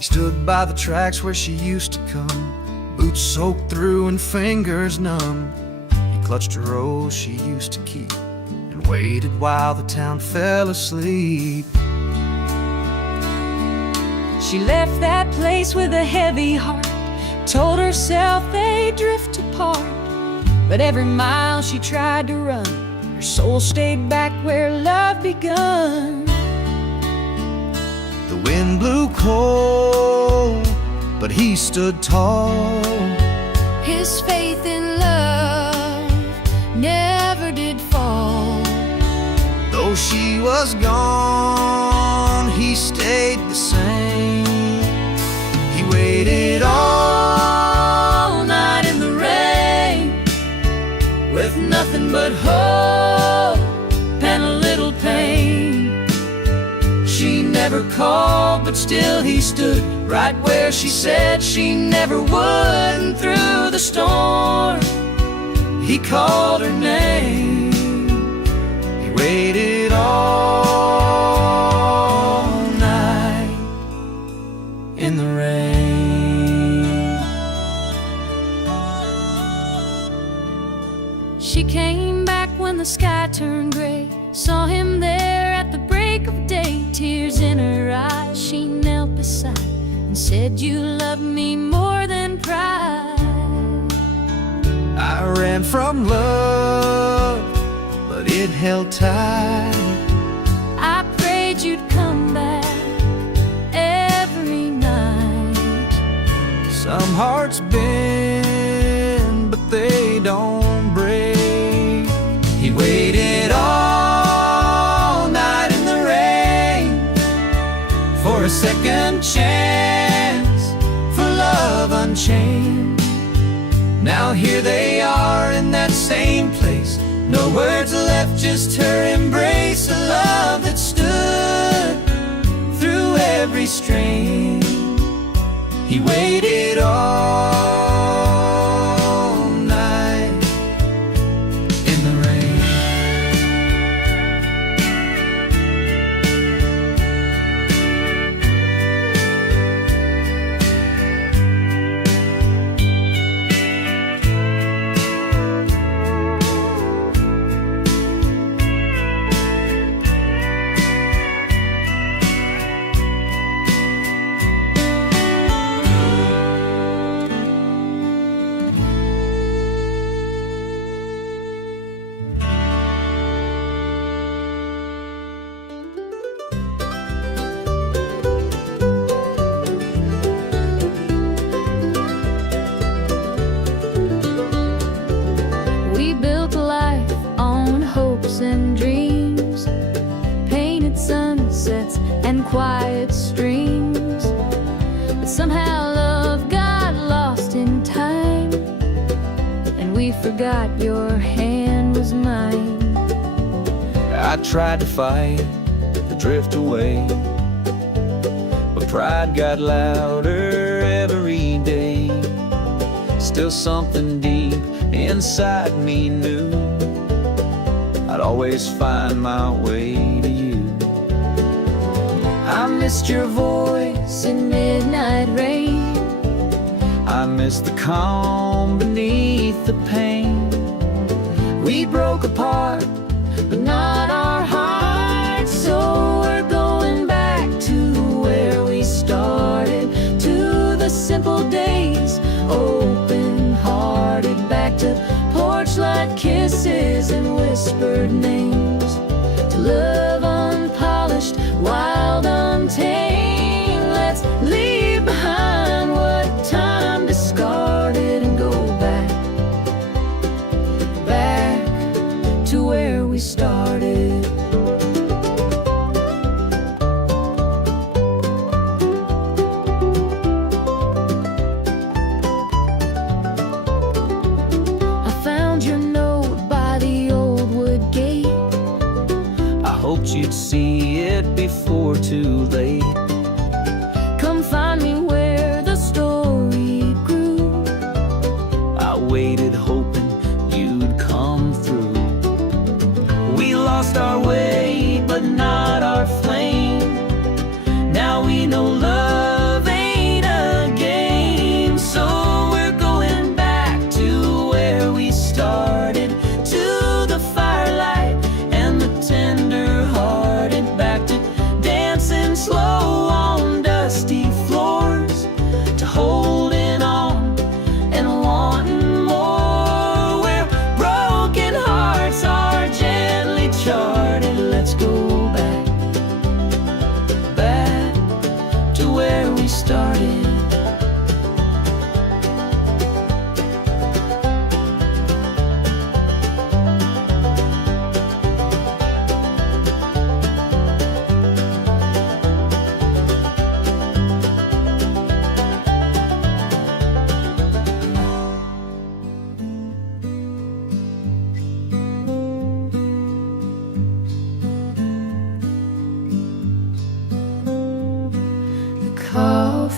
stood by the tracks where she used to come, boots soaked through and fingers numb. He clutched a rose she used to keep and waited while the town fell asleep. She left that place with a heavy heart, told herself they'd drift apart. But every mile she tried to run, her soul stayed back where love begun. The wind blew cold, but he stood tall. His faith in love never did fall. Though she was gone, he stayed the same. He waited all night in the rain, with nothing but hope and a little pain. She never called, but still he stood right where she said she never would. And through the storm, he called her name. he waited all night In the rain. She came back when the sky turned gray, saw him there at the break of day. Tears in her eyes, she knelt beside and said, "You love me more than pride." I ran from love, but it held tight. I prayed you'd come back every night. Some hearts bend, but they don't break. He waited all night in the rain for a second chance, for love unchained. Now here they are in that same place, no words left, just her embrace. A love that stood through every strain. He waited all night in the rain. We built a life on hopes and dreams, painted sunsets and quiet streams. But somehow love got lost in time, and we forgot your hand was mine. I tried to fight the drift away, but pride got louder every day. Still something deep inside me knew I'd always find my way to you. I missed your voice in midnight rain. I miss the calm beneath the pain. We broke apart, but not our hearts. So we're going back to where we started, to the simple days, open-hearted, back to porch light kisses and whispered names, to love unpolished, wild, untamed. Let's leave behind what time discarded and go back to where we started. I found your note by the old wood gate. I hoped you'd see it before too late. Come find me where the story grew. I waited hoping you'd come through. We lost our way, but not our flame. Now we know love ain't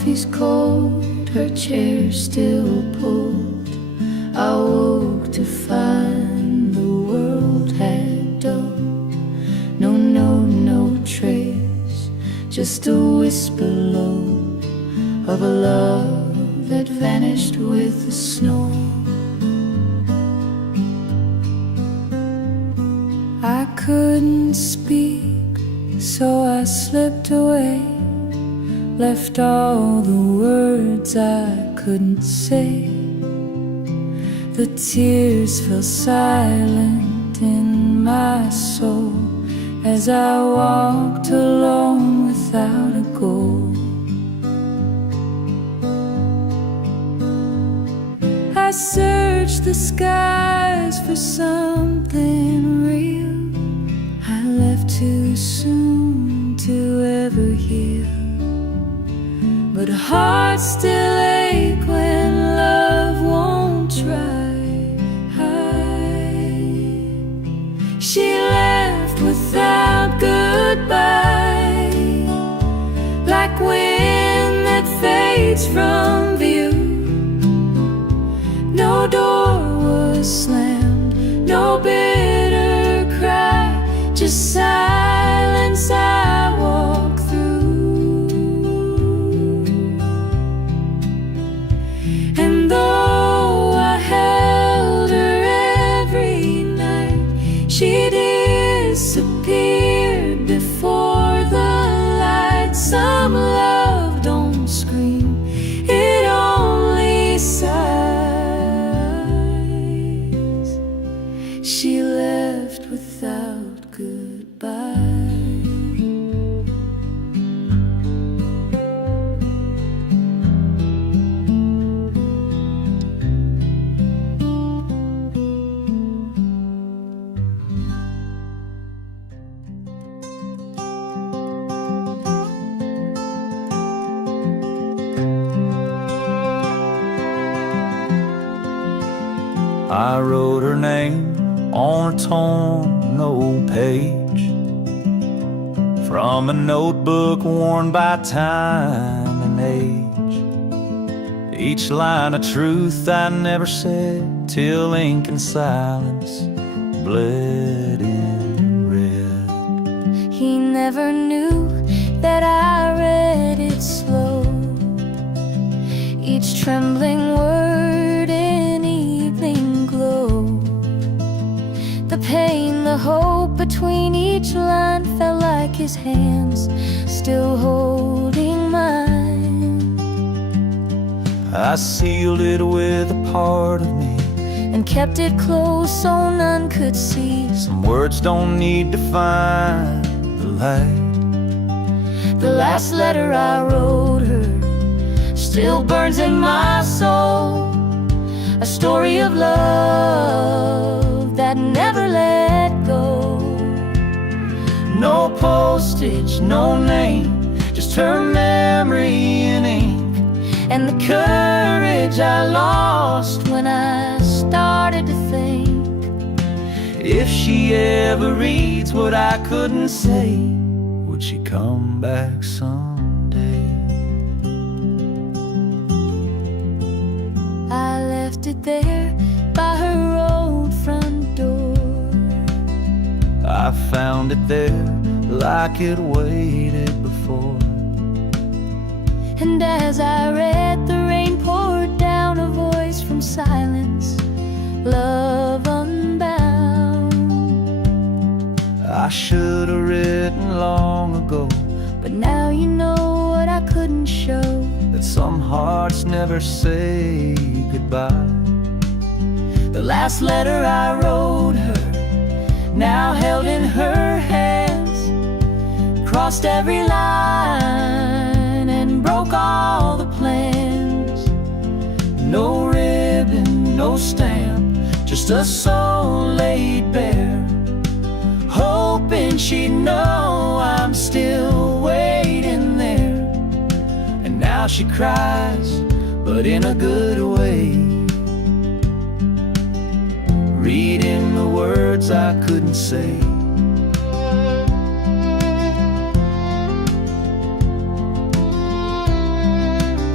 coffee's cold, her chair still pulled. I woke to find the world had dulled. No trace, just a whisper low of a love that vanished with the snow. I couldn't speak, so I slipped away, left all the words I couldn't say. The tears fell silent in my soul as I walked alone without a goal. I searched the skies for something real. I left too soon to ever heal, but hearts still ache when love won't try. She left without goodbye, like wind that fades from view. No door was slammed, no bitter cry, just silence I walk through. And though I held her every night, she disappeared before the light. Some love don't scream, it only sighs. She left without goodbye. I wrote her name on a torn old page from a notebook worn by time and age. Each line of truth I never said till ink and silence bled in red. He never knew that I read it slow, each trembling word in evening glow. The pain, the hope between each line felt like his hands still holding mine. I sealed it with a part of me and kept it close so none could see. Some words don't need to find the light. The last letter I wrote her still burns in my soul, a story of love that never let go. No postage, no name, just her memory in ink, and the courage I lost when I started to think. If she ever reads what I couldn't say, would she come back someday? I left it there by her old front door. I found it there like it waited before. And as I read, the rain poured down, a voice from silence, love unbound. I should have written long ago, but now you know what I couldn't show, that some hearts never say goodbye. The last letter I wrote her, now held in her hands, crossed every line and broke all the plans. No ribbon, no stamp, just a soul laid bare, hoping she'd know I'm still waiting there. And now she cries, but in a good way, reading the words I couldn't say.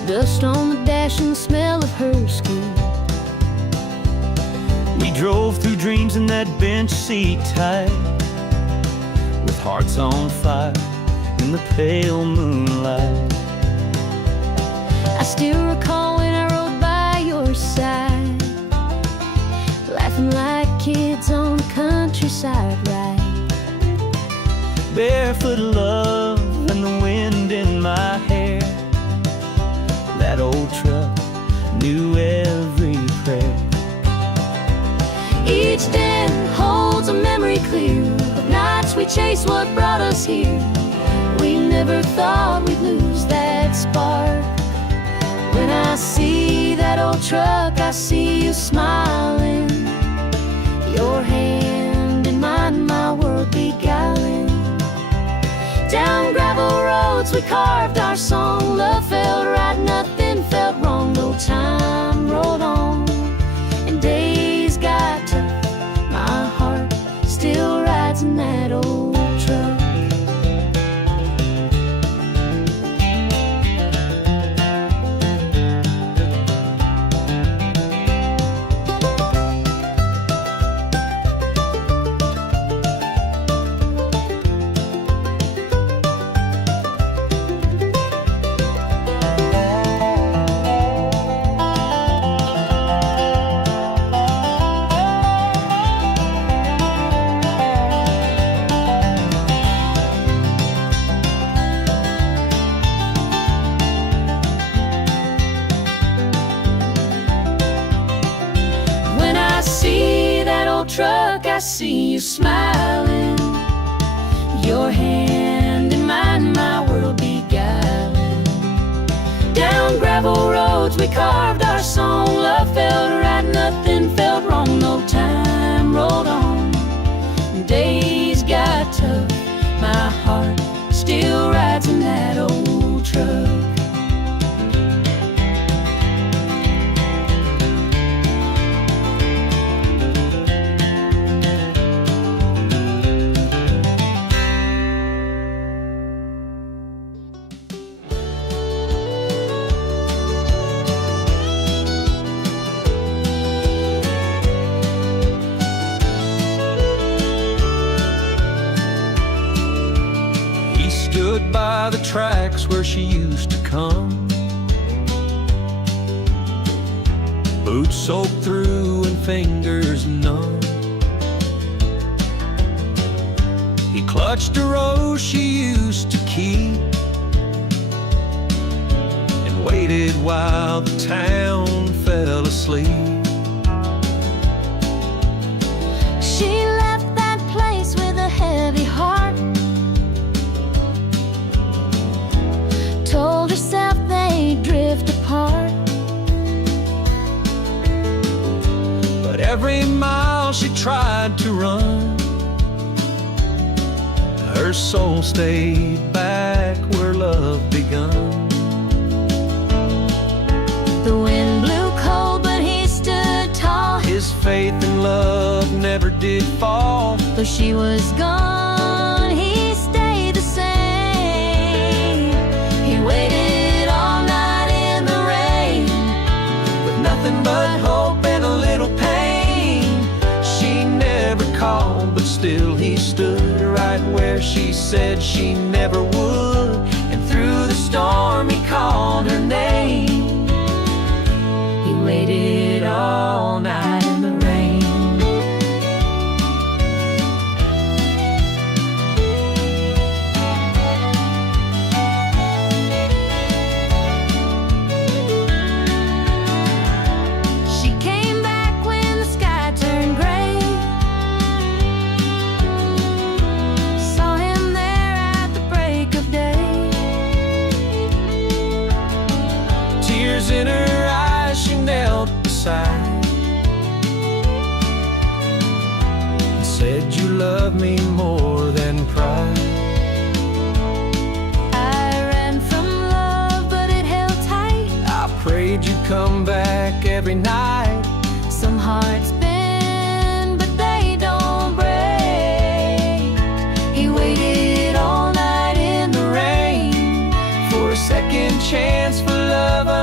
dust on the dash and the smell of her skin. We drove through dreams in that bench seat tight, with hearts on fire in the pale moonlight. I still recall when I rode by your side, laughing like kids on the countryside ride. Barefoot love and the wind in my hair. That old truck knew every prayer. Each den holds a memory clear of nights we chased what brought us here. We never thought we'd lose that spark. When I see that old truck, I see you smiling, your hand in mine, my world beguiling. Down gravel roads we carved our song. Love felt right, nothing felt wrong. No time rolled on and days got tough. My heart still rides in that old truck. Truck, I see you smiling, your hand in mine, my world beguiling. Down gravel roads we carved our song. Love felt right, nothing felt wrong. No time rolled on, days got tough. My heart still rides in that old truck. Stood by the tracks where she used to come, boots soaked through and fingers numb. He clutched a rose she used to keep and waited while the town fell asleep. She left that place with a heavy heart, told herself they'd drift apart. But every mile she tried to run, her soul stayed back where love begun. The wind blew cold, but he stood tall. His faith in love never did fall. Though she was gone, he stayed the same. He waited all night in the rain, With nothing but hope and a little pain. She never called, but still he stood right where she said she never would. And through the storm he called her name. he waited all night in the rain. She came back when the sky turned gray, saw him there at the break of day. Tears in her eyes, she knelt beside and said, "You love me more than pride." I ran from love, but it held tight. I prayed you'd come back every night. Some hearts bend, but they don't break. He waited all night in the rain For a second chance, for love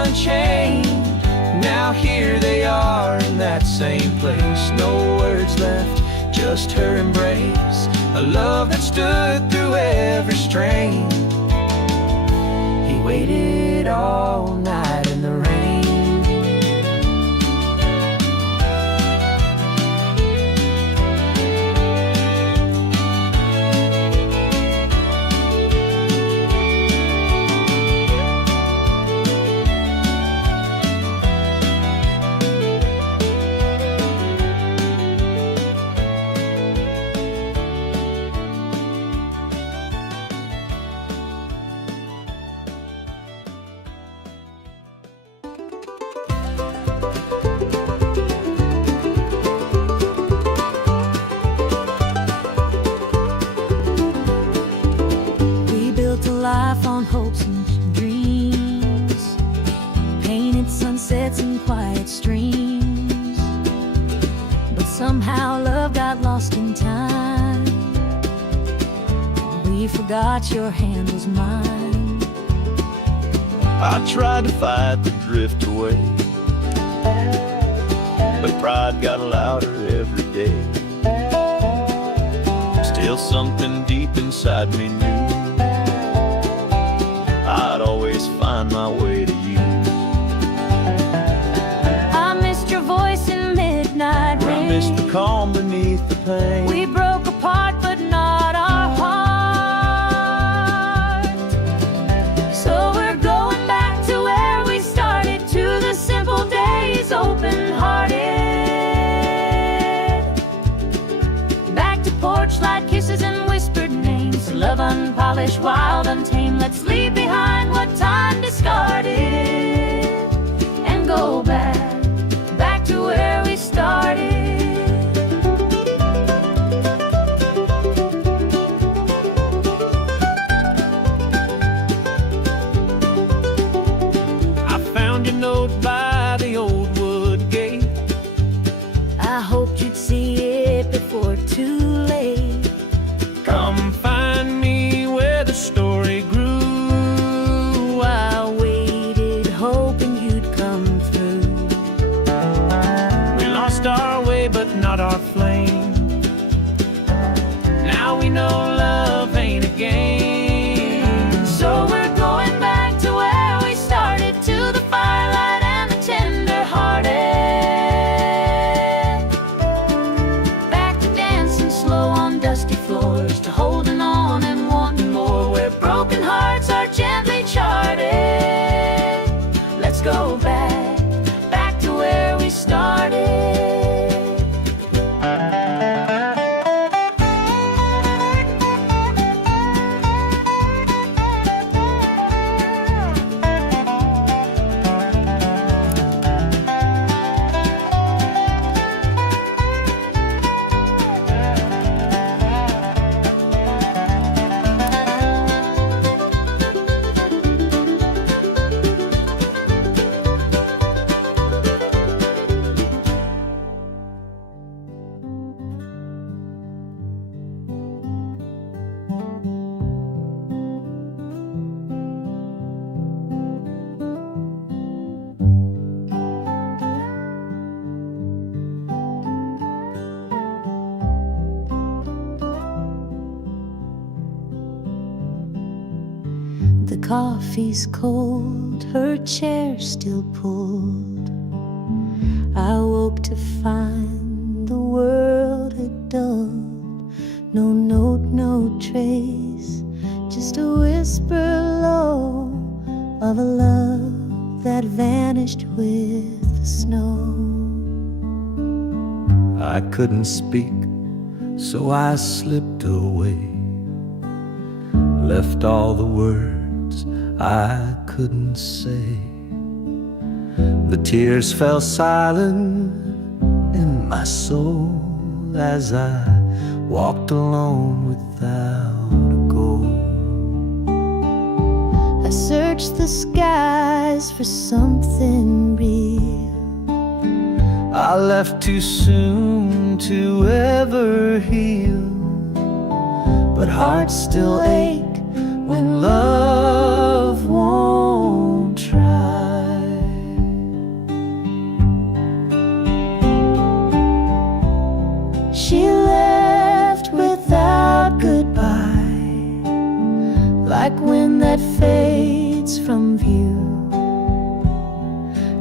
unchained. Now here they are in that same place. No words left, just her embrace. A love that stood through every strain. He waited all night in the rain. We built a life on hopes and dreams, painted sunsets and quiet streams. But somehow love got lost in time. We forgot your hand was mine. I tried to fight the drift away, but pride got louder every day. Still something deep inside me knew I'd always find my way to you. I missed your voice in midnight rain. I missed the calm beneath the pain. We broke apart, but not our heart. So we're going back to where we started, to the simple days, open-hearted. Back to porch light kisses and whispered names. Love unpolished, wild, untamed. Let's leave behind what time discarded and go back to where we started. I found your note by the old wood gate. I hoped you'd see it before too late. Come find me where the story grew. I waited, hoping you'd come through. We lost our way, but not our flame. Now we know love ain't a game. So we're going back to where we started, to the firelight and the tender-hearted. Back to dancing slow on dusty floors, to holding on and wanting more, where broken hearts are gently charted. Let's go back to where we started. The coffee's cold, her chair still pulled. I woke to find the world had dulled. No note, no trace, just a whisper low of a love that vanished with the snow. I couldn't speak, so I slipped away, left all the words I couldn't say. The tears fell silent in my soul as I walked alone without a goal. I searched the skies for something real. I left too soon to ever heal, but hearts still ache when love won't try.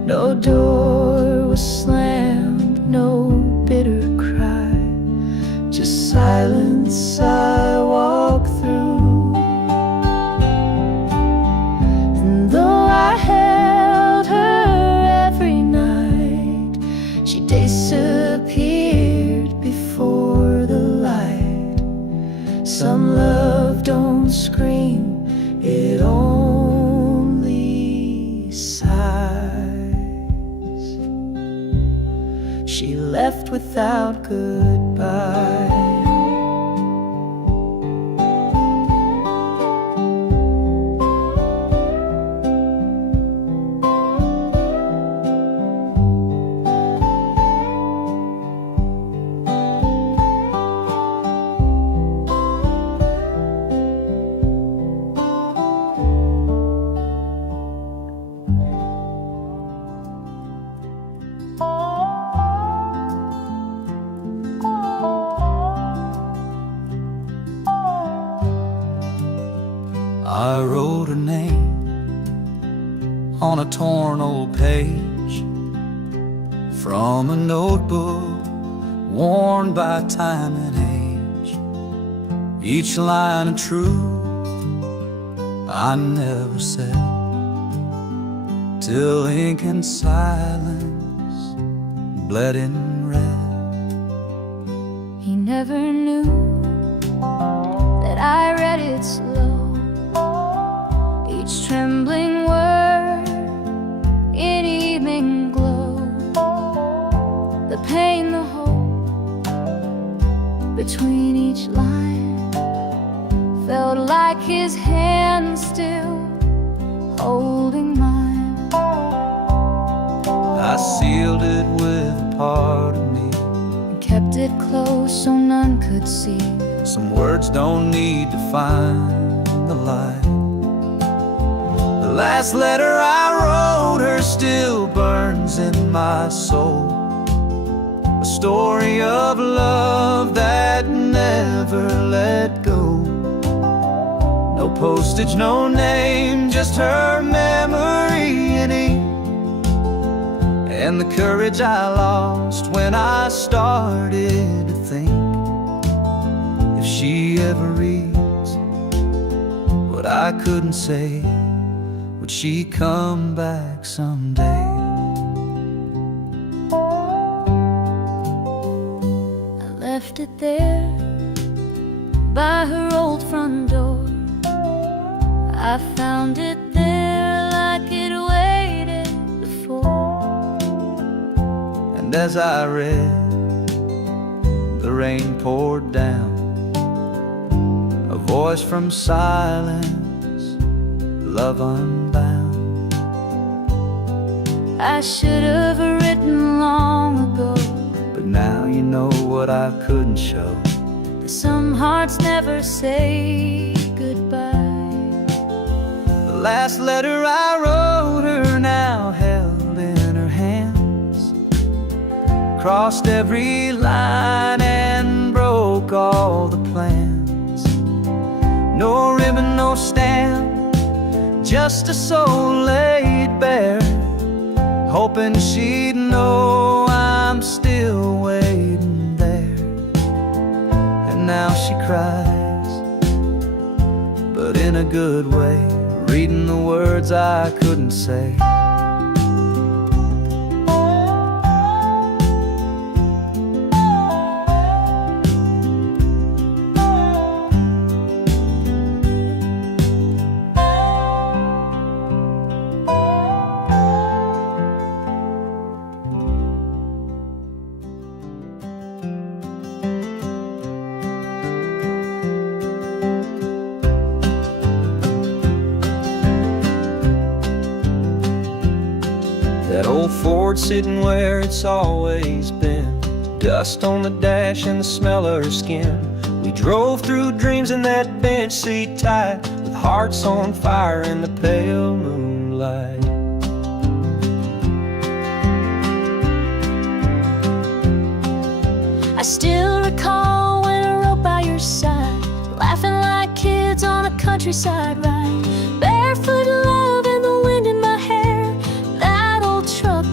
No door was slammed, no bitter cry, just silence I walk through. And though I held her every night, she disappeared before the light. Some love don't scream, it only sighs. She left without goodbye. I wrote her name on a torn old page from a notebook worn by time and age. Each line of truth I never said, till ink and silence bled in red. He never knew that I read it slow, each trembling word in evening glow. The pain, the hope between each line felt like his hand still holding mine. I sealed it with a part of me, And kept it close so none could see. some words don't need to find the light. The last letter I wrote her still burns in my soul, a story of love that never let go. No postage, no name, just her memory in ink, and the courage I lost when I started to think, if she ever reads what I couldn't say, would she come back someday? I left it there by her old front door. I found it there like it waited before. And as I read, the rain poured down, a voice from silence, love unbound. I should have written long ago, But now you know what I couldn't show. that some hearts never say goodbye. The last letter I wrote her now held in her hands, crossed every line and broke all the plans. No ribbon, no stamp, just a soul laid bare, hoping she'd know I'm still waiting there. And now she cries, but in a good way, reading the words I couldn't say. That old Ford sitting where it's always been, dust on the dash and the smell of her skin. We drove through dreams in that bench seat tight, with hearts on fire in the pale moonlight. I still recall when I rode by your side, laughing like kids on a countryside ride. Barefoot love and the wind in my hair, that old truck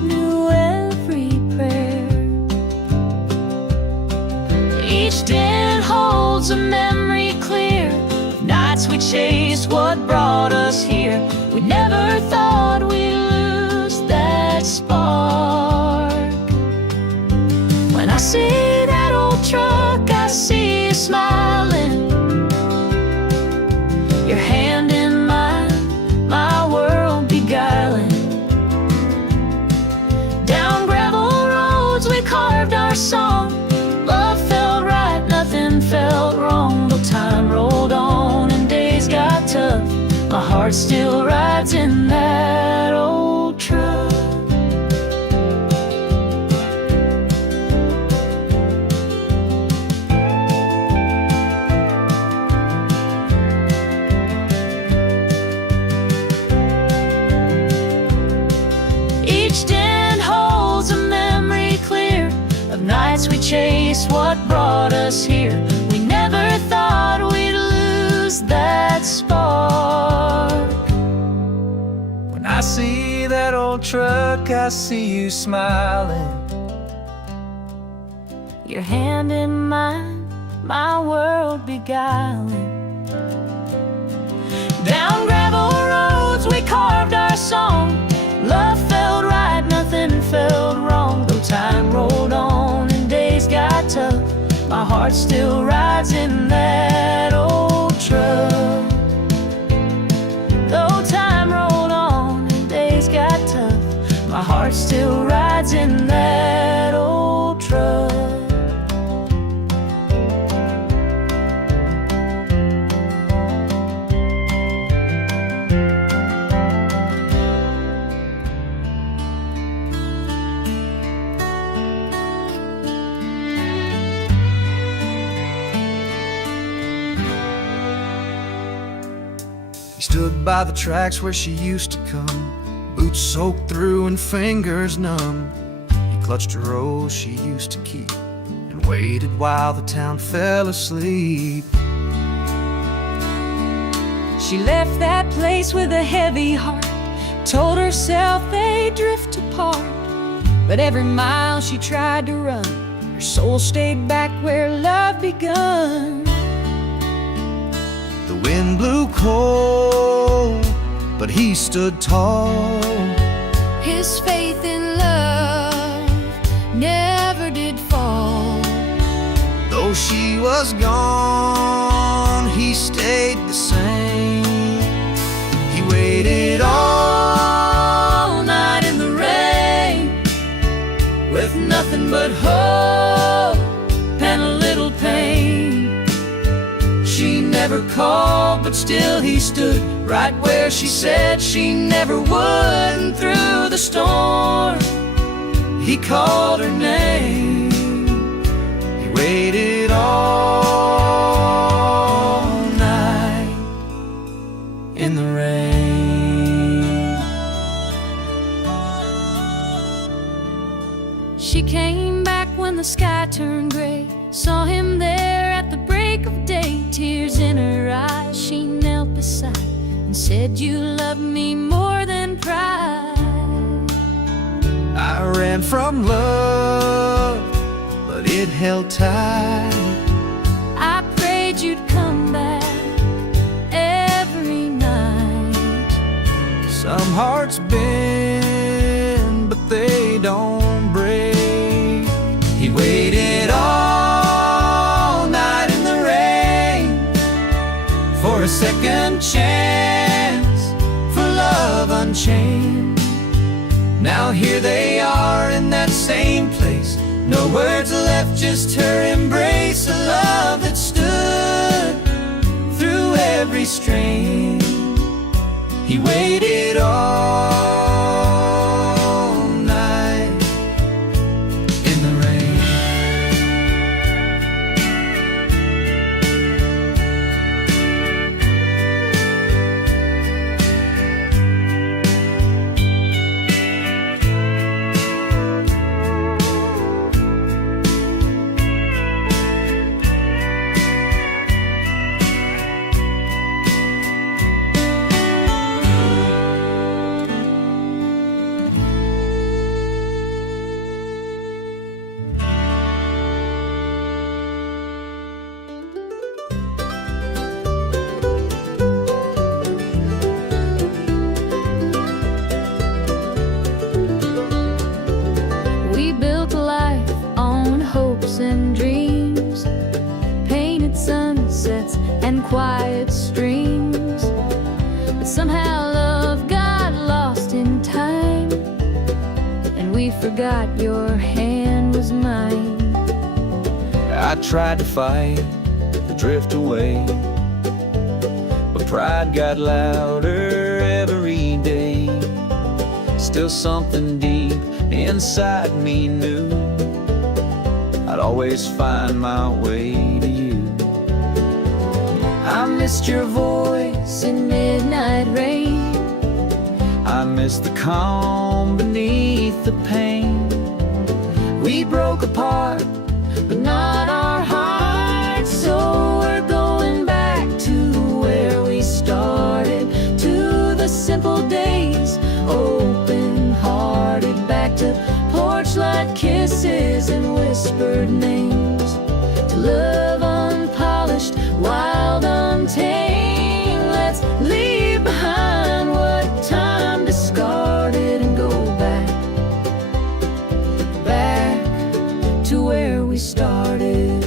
chase what brought us here. We never thought we'd lose that spark. When I see that old truck, I see you smiling. Your hand in mine, my world beguiling. Down gravel roads we carved our song. Love felt right, nothing felt wrong. Though time rolled on and days got tough, my heart still rides in that old truck. Though time rolled on and days got tough, my heart still rides in that old truck. He stood by the tracks where she used to come, boots soaked through and fingers numb. He clutched a rose she used to keep and waited while the town fell asleep. She left that place with a heavy heart, told herself they'd drift apart. But every mile she tried to run, her soul stayed back where love begun. The wind blew cold, but he stood tall. His faith in love never did fall. Though she was gone, he stayed the same. He waited all night in the rain, With nothing but hope and a little pain. She never called, but still he stood right where she said she never would. And through the storm, he called her name. he waited all night In the rain. She came back when the sky turned gray, saw him there at the break of day. Tears in her eyes, she knelt beside and said, "You love me more than pride." I ran from love, but it held tight. I prayed you'd come back every night. Some hearts bend, but they don't break. He waited all night in the rain for a second chance, for love unchained. Now here they are in that same place, no words left, just her embrace. A love that stood through every strain. He waited all night in the rain. We built a life on hopes and dreams, painted sunsets and quiet streams. But somehow love got lost in time, and we forgot your hand was mine. I tried to fight the drift away, but pride got louder every day. Still something deep inside me knew I'd always find my way to you. I missed your voice in midnight rain. I miss the calm beneath the pain. We broke apart but not our hearts. So we're going back to where we started, to the simple days, open-hearted, back to porch light kisses and whispered names, to love unpolished, wild, untamed. Let's leave behind what time discarded and go back to where we started.